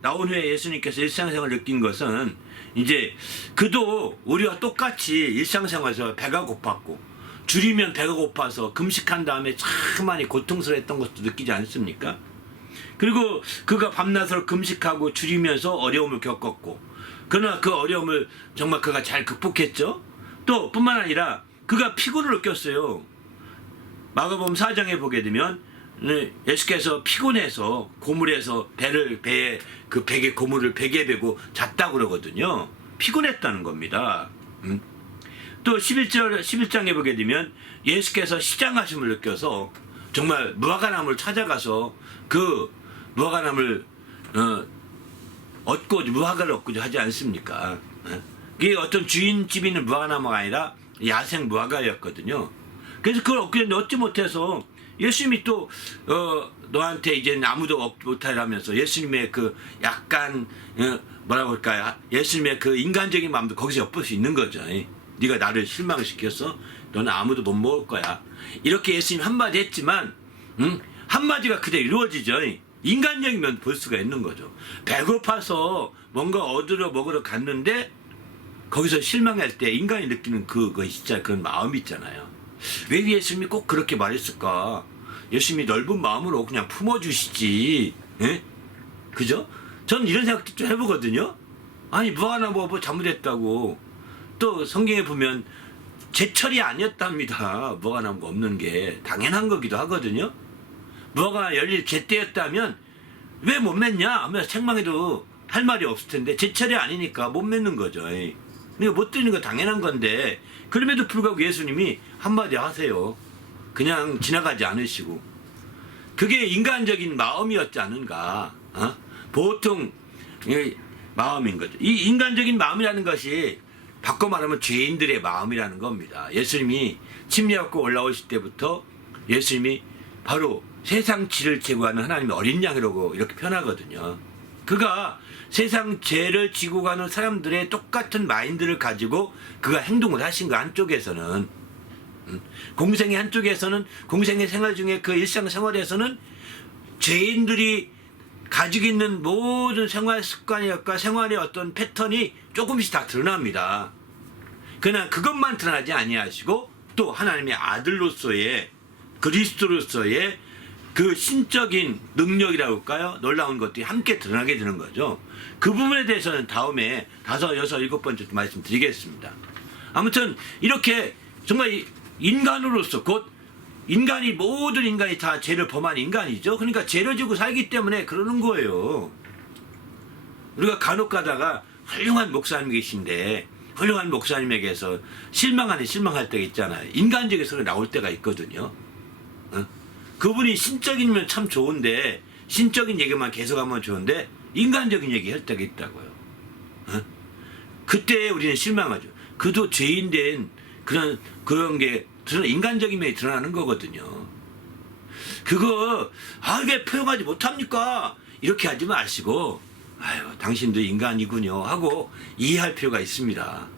나온 후에 예수님께서 일상생활을 느낀 것은 이제 그도 우리와 똑같이 일상생활에서 배가 고팠고 줄이면 배가 고파서 금식한 다음에 참 많이 고통스러웠던 것도 느끼지 않습니까? 그리고 그가 밤낮으로 금식하고 줄이면서 어려움을 겪었고 그러나 그 어려움을 정말 그가 잘 극복했죠. 또 뿐만 아니라 그가 피곤을 느꼈어요. 마가복음 4장에 보게 되면 예수께서 피곤해서 고물에서 베개 고물을 베개에 베고 잤다고 그러거든요. 피곤했다는 겁니다. 또 11장에 보게 되면 예수께서 시장하심을 느껴서 정말 무화과나무를 찾아가서 그 무화과나무를 얻고 무화과를 얻고자 하지 않습니까? 이게 어떤 주인집 있는 무화과나무가 아니라 야생 무화과였거든요. 그래서 그걸 얻지 못해서 예수님이 또 너한테 이제는 아무도 얻지 못하라면서 예수님의 그 약간 뭐라고 할까요? 예수님의 그 인간적인 마음도 거기서 엿볼 수 있는 거죠. 네가 나를 실망을 시켰어? 너는 아무도 못 먹을 거야. 이렇게 예수님 한마디 했지만 한마디가 그대로 이루어지죠. 인간적인 면 볼 수가 있는 거죠. 배고파서 뭔가 얻으러 먹으러 갔는데 거기서 실망할 때 인간이 느끼는 그거 진짜 그런 마음이 있잖아요. 왜 예수님이 꼭 그렇게 말했을까? 예수님이 넓은 마음으로 그냥 품어주시지. 예? 그죠? 저는 이런 생각도 좀 해보거든요. 아니 무화과나무가 뭐 잘못했다고. 또 성경에 보면 제철이 아니었답니다. 무화과 나무가 없는 게 당연한 거기도 하거든요. 무화과 열릴 제때였다면 왜 못 맺냐 하면 책망해도 할 말이 없을 텐데 제철이 아니니까 못 맺는 거죠. 그러니까 못 드리는 거 당연한 건데 그럼에도 불구하고 예수님이 한마디 하세요. 그냥 지나가지 않으시고 그게 인간적인 마음이었지 않은가. 보통 마음인 거죠. 이 인간적인 마음이라는 것이 바꿔 말하면 죄인들의 마음이라는 겁니다. 예수님이 침례받고 올라오실 때부터 예수님이 바로 세상 죄를 제거하는 하나님의 어린 양이라고 이렇게 표현하거든요. 그가 세상 죄를 지고 가는 사람들의 똑같은 마인드를 가지고 그가 행동을 하신 거 한쪽에서는 공생의 한쪽에서는 공생의 생활 중에 그 일상생활에서는 죄인들이 가지고 있는 모든 생활 습관과 생활의 어떤 패턴이 조금씩 다 드러납니다. 그러나 그것만 드러나지 아니하시고 또 하나님의 아들로서의 그리스도로서의 그 신적인 능력이라고 할까요? 놀라운 것들이 함께 드러나게 되는 거죠. 그 부분에 대해서는 다음에 5, 6, 7번째 말씀드리겠습니다. 아무튼 이렇게 정말 인간으로서 곧 인간이 모든 인간이 다 죄를 범한 인간이죠. 그러니까 죄를 지고 살기 때문에 그러는 거예요. 우리가 간혹 가다가 훌륭한 목사님 계신데 훌륭한 목사님에게서 실망할 때가 있잖아요. 인간적인 소리 나올 때가 있거든요. 그분이 신적인 면 참 좋은데 신적인 얘기만 계속하면 좋은데 인간적인 얘기 할 때가 있다고요. 그때 우리는 실망하죠. 그도 죄인 된 그런 게 인간적인 면이 드러나는 거거든요. 그거 왜 표현하지 못합니까? 이렇게 하지 마시고 아유 당신도 인간이군요 하고 이해할 필요가 있습니다.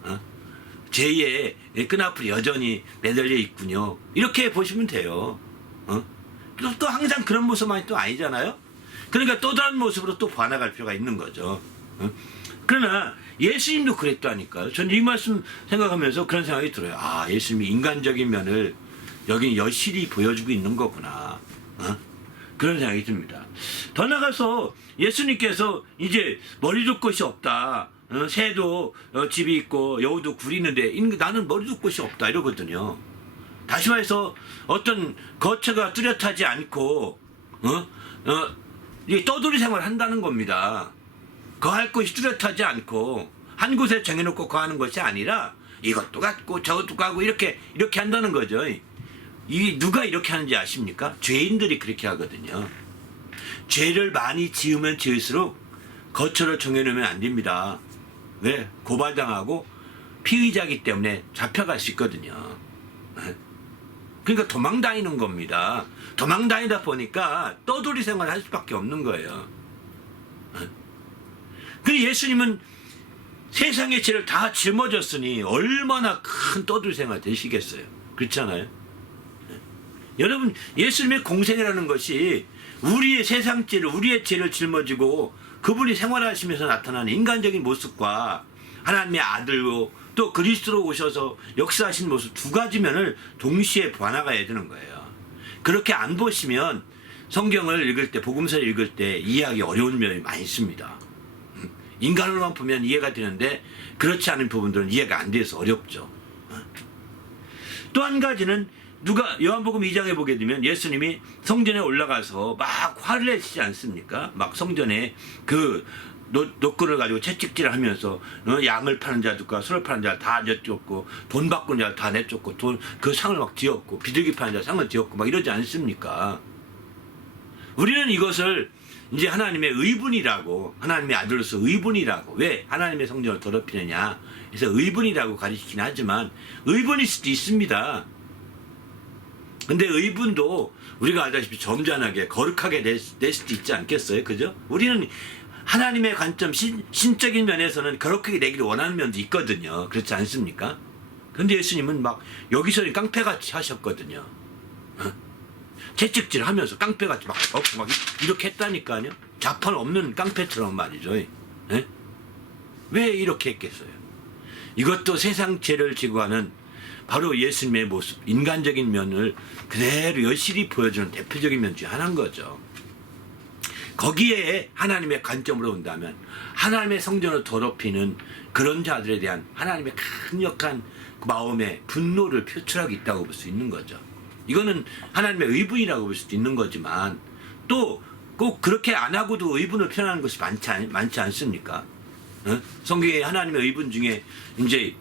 죄의 끈앞을 여전히 매달려 있군요. 이렇게 보시면 돼요. 또 항상 그런 모습만이 또 아니잖아요. 그러니까 또 다른 모습으로 또 반화갈 필요가 있는 거죠. 그러나 예수님도 그랬다니까요. 저는 이 말씀 생각하면서 그런 생각이 들어요. 예수님이 인간적인 면을 여기 여실히 보여주고 있는 거구나. 그런 생각이 듭니다. 더 나가서 예수님께서 이제 머리둘 곳이 없다. 새도 집이 있고 여우도 굴이 있는데 나는 머리둘 곳이 없다 이러거든요. 다시 말해서 어떤 거처가 뚜렷하지 않고 이게 떠돌이 생활을 한다는 겁니다. 거할 곳이 뚜렷하지 않고 한 곳에 정해놓고 거하는 것이 아니라 이것도 갖고 저것도 가고 이렇게 한다는 거죠. 이 누가 이렇게 하는지 아십니까? 죄인들이 그렇게 하거든요. 죄를 많이 지으면 지을수록 거처를 정해놓으면 안 됩니다. 왜? 고발당하고 피의자이기 때문에 잡혀갈 수 있거든요. 그러니까 도망다니는 겁니다. 도망다니다 보니까 떠돌이 생활을 할 수밖에 없는 거예요. 근데 예수님은 세상의 죄를 다 짊어졌으니 얼마나 큰 떠돌이 생활 되시겠어요. 그렇잖아요. 여러분 예수님의 공생이라는 것이 우리의 세상 죄를 우리의 죄를 짊어지고 그분이 생활하시면서 나타나는 인간적인 모습과 하나님의 아들로 또 그리스도로 오셔서 역사하신 모습 두 가지 면을 동시에 보아나가야 되는 거예요. 그렇게 안 보시면 성경을 읽을 때 복음서를 읽을 때 이해하기 어려운 면이 많이 있습니다. 인간으로만 보면 이해가 되는데 그렇지 않은 부분들은 이해가 안 돼서 어렵죠. 또 한 가지는 요한복음 2장에 보게 되면 예수님이 성전에 올라가서 막 화를 내시지 않습니까? 막 성전에 그 노끈을 가지고 채찍질을 하면서 양을 파는 자들과 소를 파는 자 다 내쫓고 돈 바꾸는 자 다 내쫓고 그 상을 막 뒤엎고 비둘기 파는 자 상을 뒤엎고 막 이러지 않습니까? 우리는 이것을 이제 하나님의 의분이라고 하나님의 아들로서 의분이라고 왜 하나님의 성전을 더럽히느냐 그래서 의분이라고 가리키긴 하지만 의분일 수도 있습니다. 근데 의분도 우리가 알다시피 점잖하게 거룩하게 낼 수도 있지 않겠어요? 그죠? 우리는 하나님의 관점 신적인 면에서는 그렇게 내기를 원하는 면도 있거든요. 그렇지 않습니까? 근데 예수님은 막 여기서는 깡패같이 하셨거든요. 채찍질 하면서 깡패같이 막 이렇게 했다니까요. 자판 없는 깡패처럼 말이죠. 왜 이렇게 했겠어요? 이것도 세상 죄를 지고 하는 바로 예수님의 모습, 인간적인 면을 그대로 여실히 보여주는 대표적인 면 중에 하나인 거죠. 거기에 하나님의 관점으로 본다면 하나님의 성전을 더럽히는 그런 자들에 대한 하나님의 강력한 그 마음에 분노를 표출하고 있다고 볼 수 있는 거죠. 이거는 하나님의 의분이라고 볼 수도 있는 거지만 또 꼭 그렇게 안 하고도 의분을 표현하는 것이 많지 않습니까? 성경에 하나님의 의분 중에 이제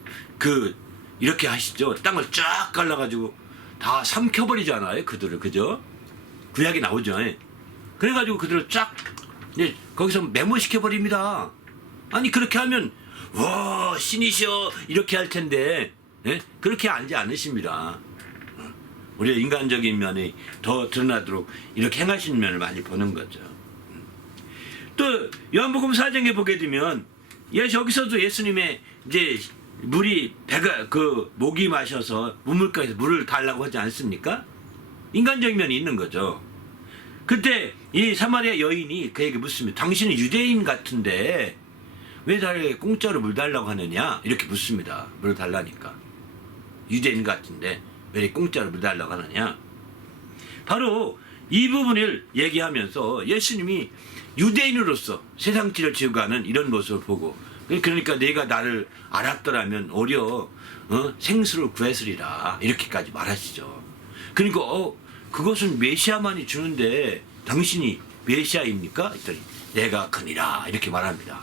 이렇게 하시죠. 땅을 쫙 갈라가지고 다 삼켜버리잖아요. 그들을, 그죠? 구약이 나오죠. 그래가지고 그들을 쫙 이제 거기서 메모시켜버립니다. 아니 그렇게 하면 와 신이시여 이렇게 할 텐데 그렇게 하지 않으십니다. 우리가 인간적인 면이 더 드러나도록 이렇게 행하시는 면을 많이 보는 거죠. 또 요한복음 4장에 보게 되면 여기서도 예수님의 이제 물이 목이 마셔서 우물가에서 물을 달라고 하지 않습니까? 인간적인 면이 있는 거죠. 그때 이 사마리아 여인이 그에게 묻습니다. 당신은 유대인 같은데 왜 나에게 공짜로 물 달라고 하느냐? 이렇게 묻습니다. 물 달라니까. 유대인 같은데 왜 공짜로 물 달라고 하느냐? 바로 이 부분을 얘기하면서 예수님이 유대인으로서 세상 지를 지고 가는 이런 모습을 보고 그러니까 내가 나를 알았더라면 오히려 생수를 구했으리라 이렇게까지 말하시죠. 그러니까 그것은 메시아만이 주는데 당신이 메시아입니까? 했더니 내가 크니라 이렇게 말합니다.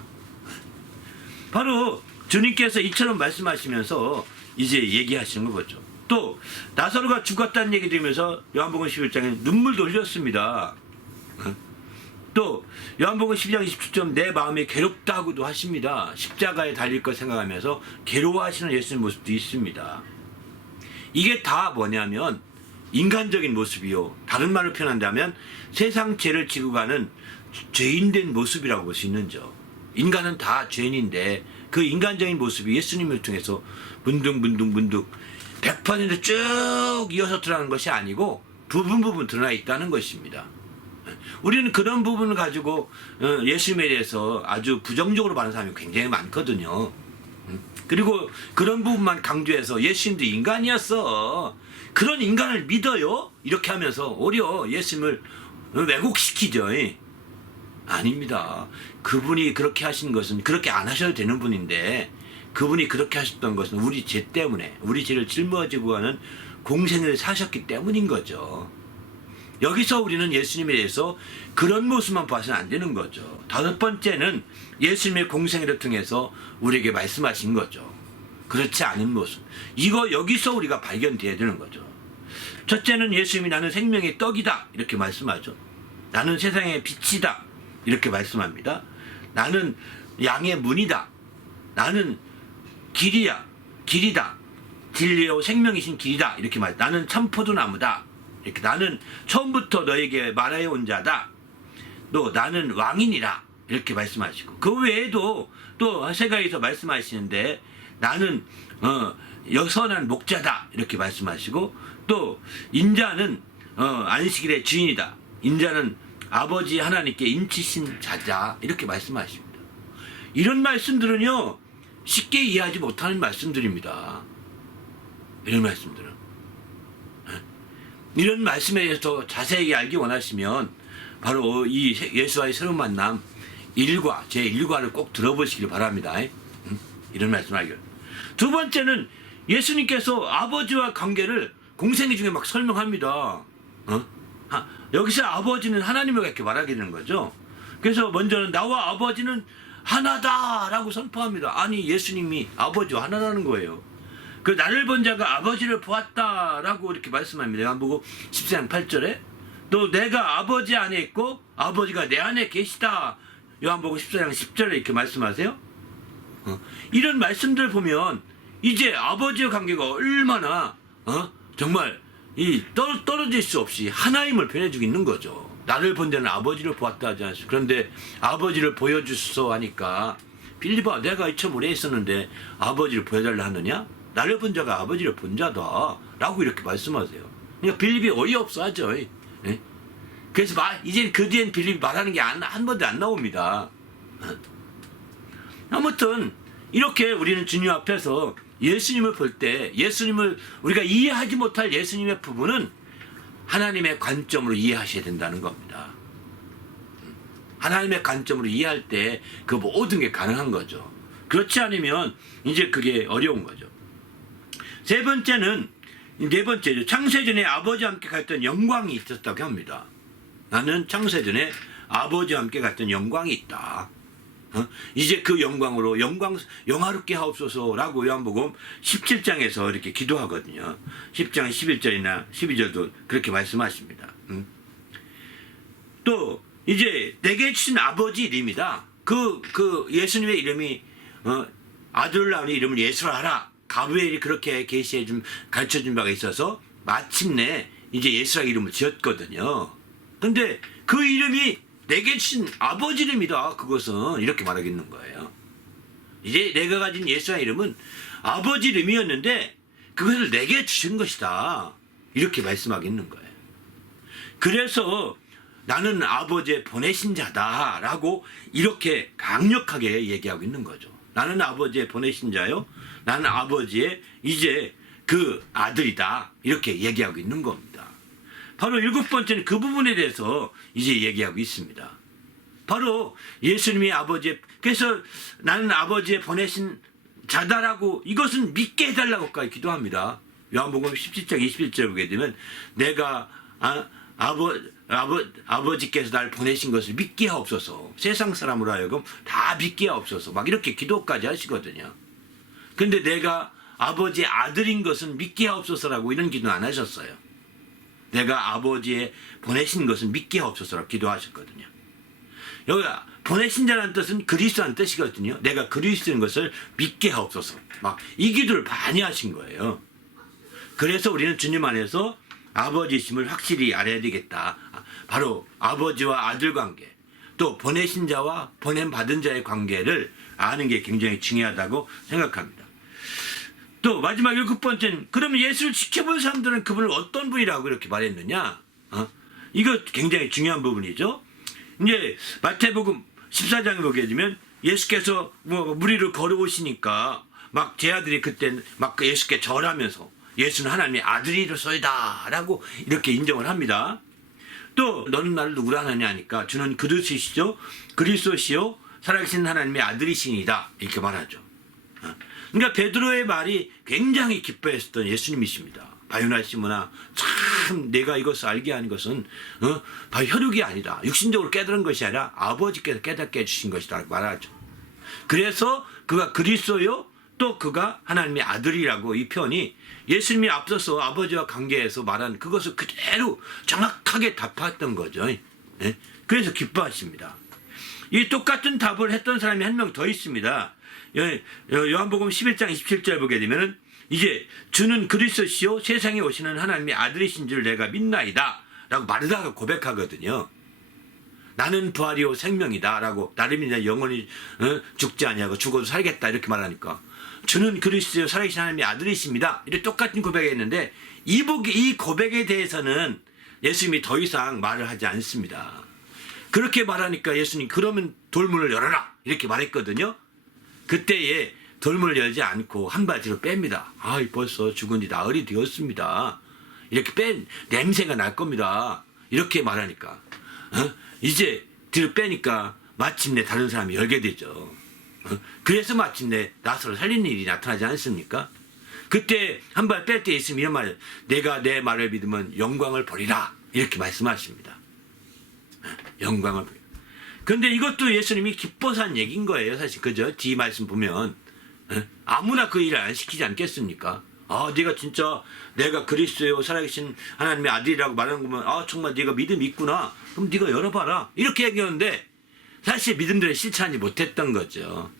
바로 주님께서 이처럼 말씀하시면서 이제 얘기하시는 거 보죠. 또 나사로가 죽었다는 얘기 들으면서 요한복음 11장에 눈물도 흘렸습니다. 또 요한복음 12장 27절 내 마음이 괴롭다고도 하십니다. 십자가에 달릴 것 생각하면서 괴로워하시는 예수님 모습도 있습니다. 이게 다 뭐냐면 인간적인 모습이요. 다른 말로 표현한다면 세상 죄를 지고 가는 죄인된 모습이라고 볼 수 있는죠. 인간은 다 죄인인데 그 인간적인 모습이 예수님을 통해서 문득 100%쭉 이어서 드러나는 것이 아니고 부분 드러나 있다는 것입니다. 우리는 그런 부분을 가지고 예수님에 대해서 아주 부정적으로 보는 사람이 굉장히 많거든요. 그리고 그런 부분만 강조해서 예수님도 인간이었어. 그런 인간을 믿어요? 이렇게 하면서 오히려 예수님을 왜곡시키죠. 아닙니다. 그분이 그렇게 하신 것은 그렇게 안 하셔도 되는 분인데 그분이 그렇게 하셨던 것은 우리 죄 때문에 우리 죄를 짊어지고 가는 공생을 사셨기 때문인 거죠. 여기서 우리는 예수님에 대해서 그런 모습만 봐서는 안 되는 거죠. 다섯 번째는 예수님의 공생애를 통해서 우리에게 말씀하신 거죠. 그렇지 않은 모습. 여기서 우리가 발견돼야 되는 거죠. 첫째는 예수님이 나는 생명의 떡이다 이렇게 말씀하죠. 나는 세상의 빛이다 이렇게 말씀합니다. 나는 양의 문이다. 나는 길이다. 진리요 생명이신 길이다 이렇게 나는 참포도나무다. 이렇게 나는 처음부터 너에게 말하여 온 자다. 또 나는 왕이니라 이렇게 말씀하시고 그 외에도 또 세가에서 말씀하시는데 나는 선한 목자다 이렇게 말씀하시고 또 인자는 안식일의 주인이다. 인자는 아버지 하나님께 인치신 자다 이렇게 말씀하십니다. 이런 말씀들은요 쉽게 이해하지 못하는 말씀들입니다. 이런 말씀들은 이런 말씀에 대해서 자세히 알기 원하시면 바로 이 예수와의 새로운 만남 1과 제1과를 꼭 들어보시길 바랍니다. 이런 말씀을 하기를. 두 번째는 예수님께서 아버지와 관계를 공생애 중에 막 설명합니다. 여기서 아버지는 하나님을 이렇게 말하게 되는 거죠. 그래서 먼저는 나와 아버지는 하나다라고 선포합니다. 아니 예수님이 아버지와 하나라는 거예요. 그 나를 본 자가 아버지를 보았다라고 이렇게 말씀합니다. 요한복음 14장 8절에 또 내가 아버지 안에 있고 아버지가 내 안에 계시다. 요한복음 14장 10절에 이렇게 말씀하세요. 이런 말씀들 보면 이제 아버지의 관계가 얼마나 정말 떨어질 수 없이 하나임을 표현해주고 있는 거죠. 나를 본 자는 아버지를 보았다 하지 않습니까? 그런데 아버지를 보여주소 하니까 빌립아 내가 이처럼 오래 있었는데 아버지를 보여달라 하느냐? 나를 본 자가 아버지를 본 자다 라고 이렇게 말씀하세요. 그러니까 빌립이 어이없어 하죠. 그래서 이제 그 뒤엔 빌립이 말하는 게 한 번도 안 나옵니다. 아무튼 이렇게 우리는 주님 앞에서 예수님을 볼 때 예수님을 우리가 이해하지 못할 예수님의 부분은 하나님의 관점으로 이해하셔야 된다는 겁니다. 하나님의 관점으로 이해할 때 그 모든 게 가능한 거죠. 그렇지 않으면 이제 그게 어려운 거죠. 세 번째는 네 번째죠. 창세전에 아버지와 함께 갔던 영광이 있었다고 합니다. 나는 창세전에 아버지와 함께 갔던 영광이 있다. 이제 그 영광으로 영화롭게 하옵소서라고 요한복음 17장에서 이렇게 기도하거든요. 10장 11절이나 12절도 그렇게 말씀하십니다. 또 이제 내게 주신 아버지 이름이다. 그 예수님의 이름이 아들을 낳은 이름을 예수라 하라. 가브리엘이 그렇게 가르쳐준 바가 있어서 마침내 이제 예수라 이름을 지었거든요. 근데 그 이름이 내게 주신 아버지 이름이다. 그것은 이렇게 말하겠는 거예요. 이제 내가 가진 예수라 이름은 아버지 이름이었는데 그것을 내게 주신 것이다. 이렇게 말씀하겠는 거예요. 그래서 나는 아버지의 보내신 자다라고 이렇게 강력하게 얘기하고 있는 거죠. 나는 아버지의 보내신 자요. 나는 아버지의 이제 그 아들이다. 이렇게 얘기하고 있는 겁니다. 바로 일곱 번째는 그 부분에 대해서 이제 얘기하고 있습니다. 바로 예수님이 그래서 나는 아버지의 보내신 자다라고 이것은 믿게 해달라고까지 기도합니다. 요한복음 17장 21절 보게 되면 내가 아버지께서 날 보내신 것을 믿게 하옵소서. 세상 사람으로 하여금 다 믿게 하옵소서. 막 이렇게 기도까지 하시거든요. 근데 내가 아버지의 아들인 것은 믿게 하옵소서라고 이런 기도는 안 하셨어요. 내가 아버지의 보내신 것은 믿게 하옵소서라고 기도하셨거든요. 여기 보내신 자라는 뜻은 그리스도라는 뜻이거든요. 내가 그리스도인 것을 믿게 하옵소서. 막 이 기도를 많이 하신 거예요. 그래서 우리는 주님 안에서 아버지심을 확실히 알아야 되겠다. 바로 아버지와 아들 관계, 또 보내신 자와 보냄받은 자의 관계를 아는 게 굉장히 중요하다고 생각합니다. 또 마지막 일곱 번째는 그러면 예수를 지켜본 사람들은 그분을 어떤 분이라고 이렇게 말했느냐? 이거 굉장히 중요한 부분이죠. 이제 마태복음 14장에 보게 되면 예수께서 물 위로 걸어오시니까 막 제 아들이 그때 막 예수께 절하면서 예수는 하나님의 아들이로소이다 라고 이렇게 인정을 합니다. 또 너는 나를 누구라 하느냐 하니까 주는 그리스도시요 그리스도시요 살아계신 하나님의 아들이시니다 이렇게 말하죠. 그러니까 베드로의 말이 굉장히 기뻐했었던 예수님이십니다. 바요나 시모나 참 내가 이것을 알게 하는 것은 바로 혈육이 아니다. 육신적으로 깨달은 것이 아니라 아버지께서 깨닫게 해주신 것이다 말하죠. 그래서 그가 그리스도요 또 그가 하나님의 아들이라고 이 표현이 예수님이 앞서서 아버지와 관계에서 말한 그것을 그대로 정확하게 답했던 거죠. 네? 그래서 기뻐하십니다. 이 똑같은 답을 했던 사람이 한 명 더 있습니다. 요한복음 11장 27절 보게 되면 이제 주는 그리스도시요 세상에 오시는 하나님의 아들이신 줄 내가 믿나이다 라고 마르다가 고백하거든요. 나는 부활이요 생명이다 라고 나를 믿는 영원히 죽지 아니하고 죽어도 살겠다 이렇게 말하니까 주는 그리스도요 살아계신 하나님의 아들이십니다. 이렇게 똑같은 고백했는데 이 고백에 대해서는 예수님이 더 이상 말을 하지 않습니다. 그렇게 말하니까 예수님 그러면 돌문을 열어라 이렇게 말했거든요. 그때에 돌문을 열지 않고 한 발 뒤로 뺍니다. 벌써 죽은 지 나흘이 되었습니다. 이렇게 냄새가 날 겁니다. 이렇게 말하니까 이제 뒤로 빼니까 마침내 다른 사람이 열게 되죠. 그래서 마침내 나사로 살리는 일이 나타나지 않습니까? 그때 한 발 뺄 때 있으면 이런 말, 내가 내 말을 믿으면 영광을 보리라 이렇게 말씀하십니다. 영광을 보리라. 그런데 이것도 예수님이 기뻐서 한 얘기인 거예요. 사실 그죠? 뒤 말씀 보면 아무나 그 일을 안 시키지 않겠습니까? 네가 진짜 내가 그리스도요 살아계신 하나님의 아들이라고 말하는 거면 정말 네가 믿음이 있구나. 그럼 네가 열어봐라. 이렇게 얘기하는데 사실 믿음들을 실천하지 못했던 거죠.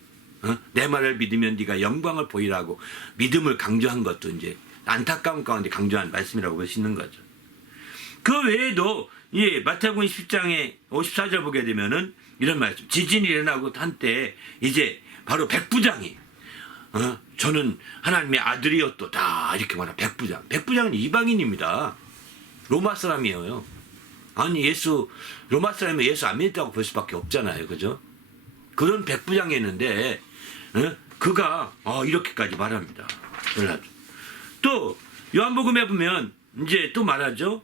내 말을 믿으면 네가 영광을 보이라고 믿음을 강조한 것도 이제 안타까운 가운데 강조한 말씀이라고 볼 수 있는 거죠. 그 외에도 마태복음 10장에 54절 보게 되면은 이런 말씀. 지진이 일어나고 한때 이제 바로 백부장이 저는 하나님의 아들이었도다 이렇게 말하 백부장. 백부장은 이방인입니다. 로마 사람이에요. 아니 로마 사람이 예수 안 믿었다고 볼 수밖에 없잖아요. 그죠? 그런 백부장이었는데 그가 이렇게까지 말합니다. 또 요한복음에 보면 이제 또 말하죠.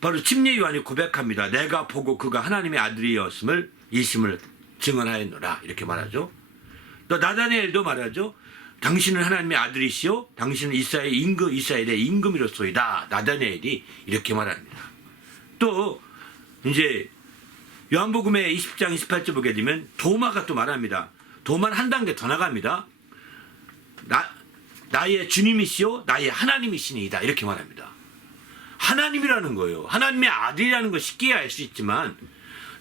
바로 침례 요한이 고백합니다. 내가 보고 그가 하나님의 아들이었음을 이심을 증언하였노라 이렇게 말하죠. 또 나다니엘도 말하죠. 당신은 하나님의 아들이시요 당신은 이스라엘의 임금이로소이다. 나다나엘이 이렇게 말합니다. 또 이제 요한복음의 20장 28절 보게 되면 도마가 또 말합니다. 도마는 한 단계 더 나갑니다. 나의 주님이시요 나의 하나님이시니이다. 이렇게 말합니다. 하나님이라는 거예요. 하나님의 아들이라는 거 쉽게 알 수 있지만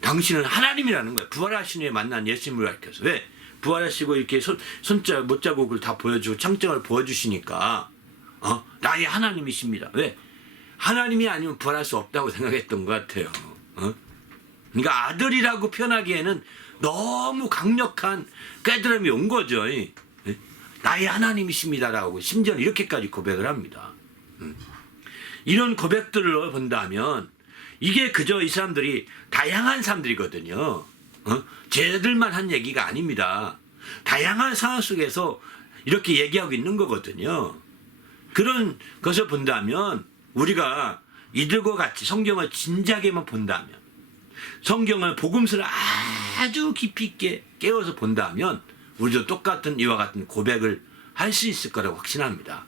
당신은 하나님이라는 거예요. 부활하신 후에 만난 예수님을 가르쳐서. 왜? 부활하시고 이렇게 손자 못자국을 다 보여주고 창정을 보여주시니까 나의 하나님이십니다. 왜? 하나님이 아니면 부활할 수 없다고 생각했던 것 같아요. 그러니까 아들이라고 표현하기에는 너무 강력한 깨달음이 온 거죠. 나의 하나님이십니다라고 심지어 이렇게까지 고백을 합니다. 이런 고백들을 본다면 이게 그저 이 사람들이 다양한 사람들이거든요. 쟤들만 한 얘기가 아닙니다. 다양한 상황 속에서 이렇게 얘기하고 있는 거거든요. 그런 것을 본다면 우리가 이들과 같이 성경을 진지하게만 본다면 성경을 복음서를 아주 깊이 있게 깨워서 본다면 우리도 똑같은 이와 같은 고백을 할 수 있을 거라고 확신합니다.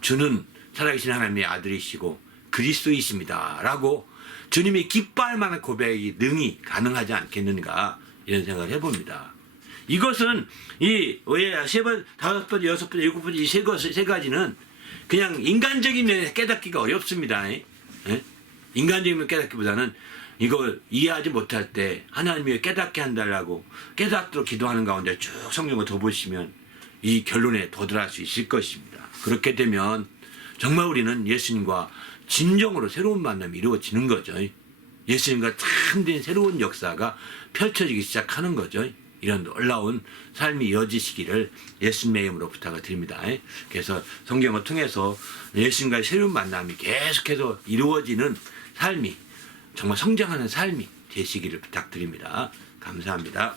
주는 살아계신 하나님의 아들이시고 그리스도이십니다 라고 주님이 기뻐할 만한 고백이 능히 가능하지 않겠는가 이런 생각을 해봅니다. 이것은 왜 세 번, 다섯 번, 여섯 번, 일곱 번 이 세 가지는 그냥 인간적인 면에서 깨닫기가 어렵습니다. 인간적인 면 깨닫기보다는 이걸 이해하지 못할 때 하나님이 깨닫게 한다라고 깨닫도록 기도하는 가운데 쭉 성경을 더 보시면 이 결론에 도달할 수 있을 것입니다. 그렇게 되면 정말 우리는 예수님과 진정으로 새로운 만남이 이루어지는 거죠. 예수님과 참된 새로운 역사가 펼쳐지기 시작하는 거죠. 이런 놀라운 삶이 이어지시기를 예수님의 이름으로 부탁을 드립니다. 그래서 성경을 통해서 예수님과의 새로운 만남이 계속해서 이루어지는 삶이 정말 성장하는 삶이 되시기를 부탁드립니다. 감사합니다.